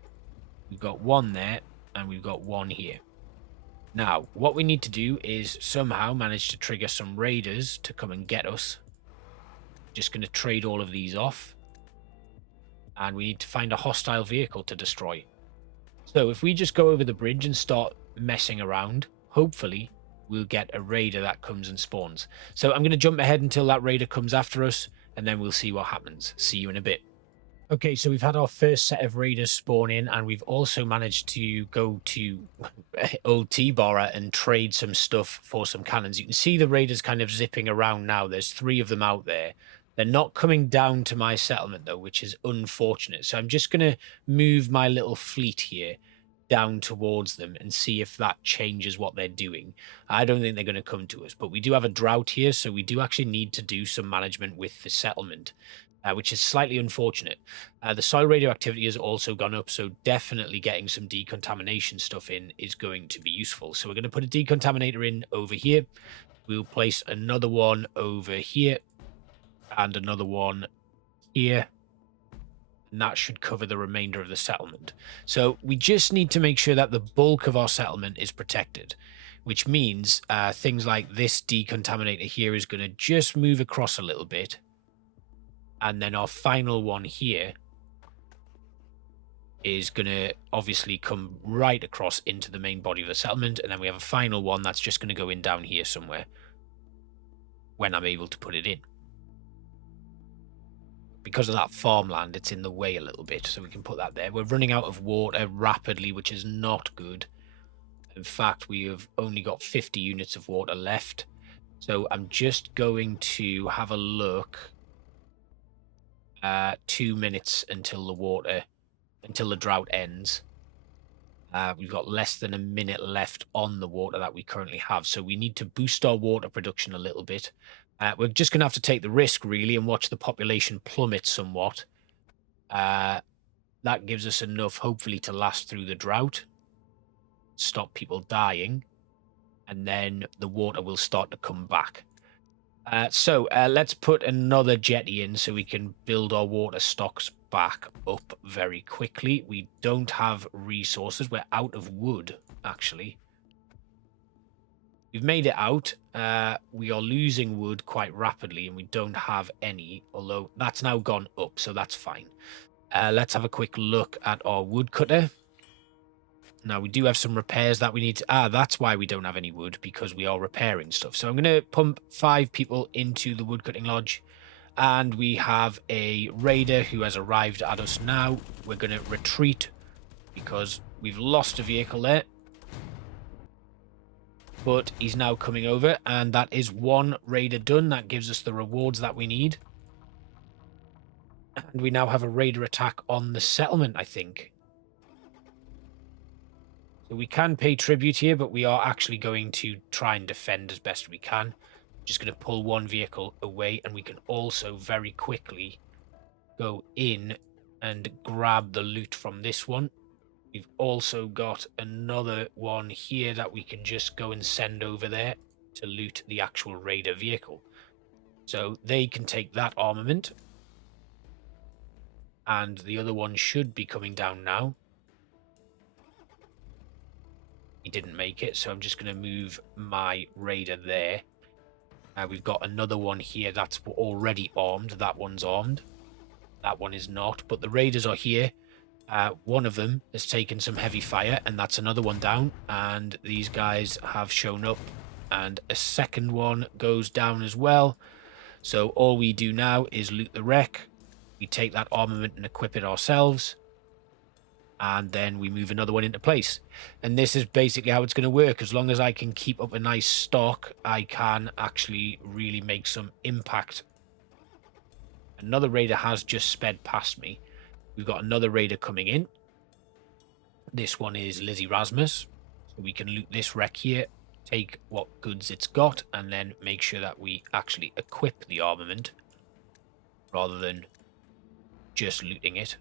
we've got one there, and we've got one here. Now, what we need to do is somehow manage to trigger some raiders to come and get us. Just going to trade all of these off. And we need to find a hostile vehicle to destroy. So if we just go over the bridge and start messing around, hopefully we'll get a raider that comes and spawns. So I'm going to jump ahead until that raider comes after us, and then we'll see what happens. See you in a bit. Okay, so we've had our first set of raiders spawn in, and we've also managed to go to Old T-Bar and trade some stuff for some cannons. You can see the raiders kind of zipping around now. There's 3 of them out there. They're not coming down to my settlement, though, which is unfortunate. So I'm just going to move my little fleet here down towards them and see if that changes what they're doing. I don't think they're going to come to us, but we do have a drought here, so we do actually need to do some management with the settlement, which is slightly unfortunate. The soil radioactivity has also gone up, so definitely getting some decontamination stuff in is going to be useful. So we're going to put a decontaminator in over here. We'll place another one over here and another one here. And that should cover the remainder of the settlement. So we just need to make sure that the bulk of our settlement is protected, which means things like this decontaminator here is going to just move across a little bit. And then our final one here is going to obviously come right across into the main body of the settlement. And then we have a final one that's just going to go in down here somewhere when I'm able to put it in. Because of that farmland, it's in the way a little bit, so we can put that there. We're running out of water rapidly, which is not good. In fact, we have only got 50 units of water left. So I'm just going to have a look. 2 minutes until the drought ends. We've got less than a minute left on the water that we currently have, so we need to boost our water production a little bit. We're just going to have to take the risk, really, and watch the population plummet somewhat. That gives us enough, hopefully, to last through the drought, stop people dying, and then the water will start to come back. So let's put another jetty in so we can build our water stocks back up very quickly. We don't have resources. We're out of wood, actually. We've made it out. We are losing wood quite rapidly, and we don't have any, although that's now gone up, so that's fine. Let's have a quick look at our woodcutter. Now, we do have some repairs that we need to... that's why we don't have any wood, because we are repairing stuff. So I'm going to pump 5 people into the woodcutting lodge. And we have a raider who has arrived at us now. We're going to retreat because we've lost a vehicle there. But he's now coming over, and that is 1 raider done. That gives us the rewards that we need. And we now have a raider attack on the settlement, I think. So we can pay tribute here, but we are actually going to try and defend as best we can. Just going to pull 1 vehicle away, and we can also very quickly go in and grab the loot from this one. We've also got another one here that we can just go and send over there to loot the actual raider vehicle. So they can take that armament. And the other one should be coming down now. He didn't make it, so I'm just going to move my raider there. We've got another one here that's already armed. That one's armed. That one is not, but the raiders are here. One of them has taken some heavy fire, and that's another one down. And these guys have shown up, and a second one goes down as well. So all we do now is loot the wreck. We take that armament and equip it ourselves. And then we move another one into place. And this is basically how it's going to work. As long as I can keep up a nice stock, I can actually really make some impact. Another raider has just sped past me. We've got another raider coming in. This one is Lizzie Rasmus. So we can loot this wreck here, take what goods it's got, and then make sure that we actually equip the armament rather than just looting it.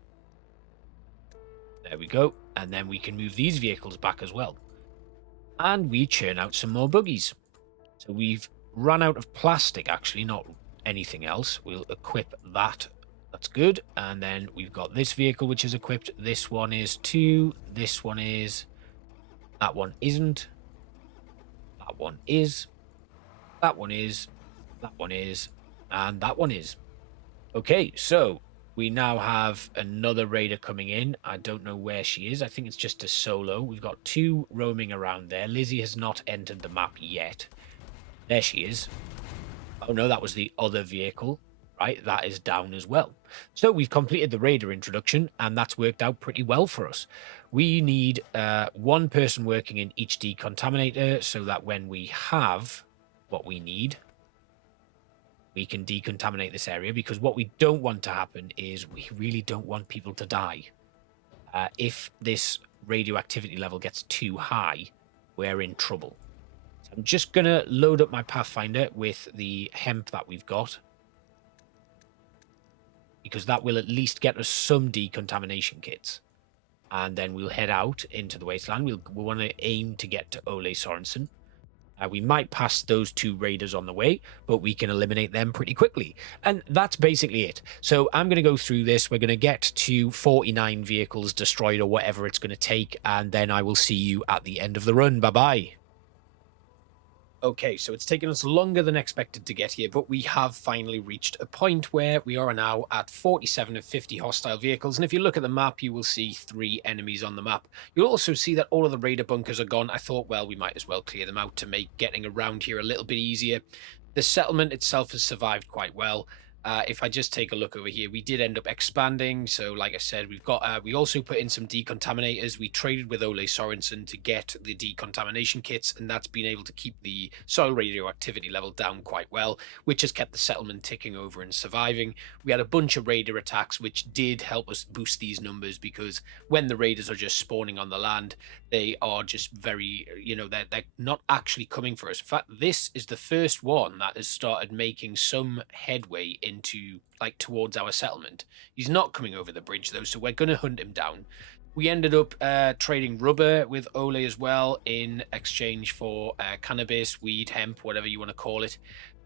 There we go. And then we can move these vehicles back as well. And we churn out some more buggies. So we've run out of plastic, actually, not anything else. We'll equip that. That's good. And then we've got this vehicle, which is equipped. This one is too. This one is. That one isn't. That one is. That one is. That one is. And that one is. Okay, so we now have another raider coming in. I don't know where she is. I think it's just a solo. We've got 2 roaming around there. Lizzie has not entered the map yet. There she is. Oh no, that was the other vehicle. Right, that is down as well. So we've completed the raider introduction, and that's worked out pretty well for us. We need 1 person working in each decontaminator so that when we have what we need, we can decontaminate this area, because what we don't want to happen is we really don't want people to die. If this radioactivity level gets too high, we're in trouble. So I'm just going to load up my Pathfinder with the hemp that we've got, because that will at least get us some decontamination kits. And then we'll head out into the wasteland. We want to aim to get to Ole Sorensen. We might pass those 2 raiders on the way, but we can eliminate them pretty quickly. And that's basically it. So I'm going to go through this. We're going to get to 49 vehicles destroyed or whatever it's going to take, and then I will see you at the end of the run. Bye-bye. Okay, so it's taken us longer than expected to get here, but we have finally reached a point where we are now at 47 of 50 hostile vehicles. And if you look at the map, you will see 3 enemies on the map. You'll also see that all of the raider bunkers are gone. I thought, well, we might as well clear them out to make getting around here a little bit easier. The settlement itself has survived quite well. If I just take a look over here, we did end up expanding. So like I said, we've got we also put in some decontaminators. We traded with Ole Sorensen to get the decontamination kits, and that's been able to keep the soil radioactivity level down quite well, which has kept the settlement ticking over and surviving. We had a bunch of raider attacks, which did help us boost these numbers, because when the raiders are just spawning on the land, they are just very, you know, they're not actually coming for us. In fact, this is the first one that has started making some headway into, like, towards our settlement. He's not coming over the bridge though, so we're going to hunt him down. We ended up trading rubber with Ole as well in exchange for cannabis, weed, hemp, whatever you want to call it.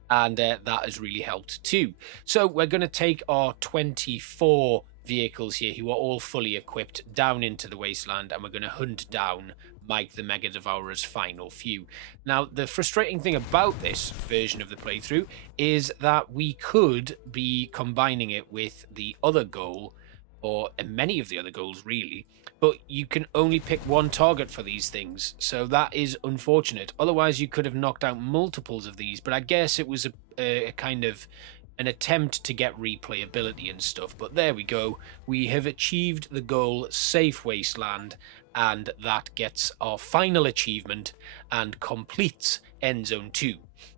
And that has really helped too. So we're going to take our 24 vehicles here, who are all fully equipped, down into the wasteland, and we're going to hunt down Mike the Mega Devourer's final few. Now, the frustrating thing about this version of the playthrough is that we could be combining it with the other goal, or many of the other goals really, but you can only pick one target for these things, so that is unfortunate. Otherwise you could have knocked out multiples of these, but I guess it was a kind of an attempt to get replayability and stuff. But there we go, we have achieved the goal, Safe Wasteland, and that gets our final achievement and completes Endzone 2.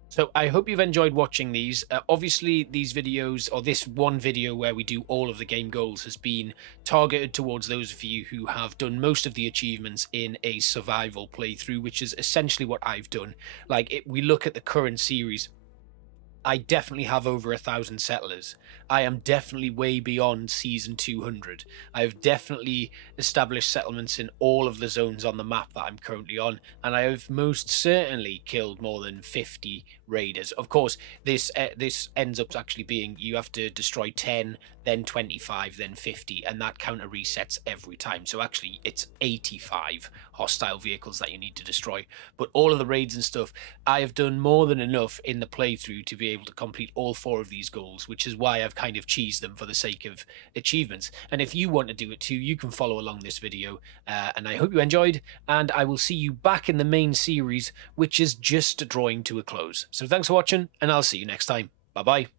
So I hope you've enjoyed watching these. Obviously, these videos, or this one video where we do all of the game goals, has been targeted towards those of you who have done most of the achievements in a survival playthrough, which is essentially what I've done. Like, we look at the current series, I definitely have over 1,000 settlers. I am definitely way beyond season 200. I've definitely established settlements in all of the zones on the map that I'm currently on, and I have most certainly killed more than 50 raiders. Of course, this ends up actually being, you have to destroy 10, then 25, then 50, and that counter resets every time. So actually, it's 85 hostile vehicles that you need to destroy. But all of the raids and stuff, I have done more than enough in the playthrough to be able to complete all 4 of these goals, which is why I've kind of cheesed them for the sake of achievements. And if you want to do it too, you can follow along this video, and I hope you enjoyed, and I will see you back in the main series, which is just drawing to a close. So thanks for watching, and I'll see you next time. Bye bye.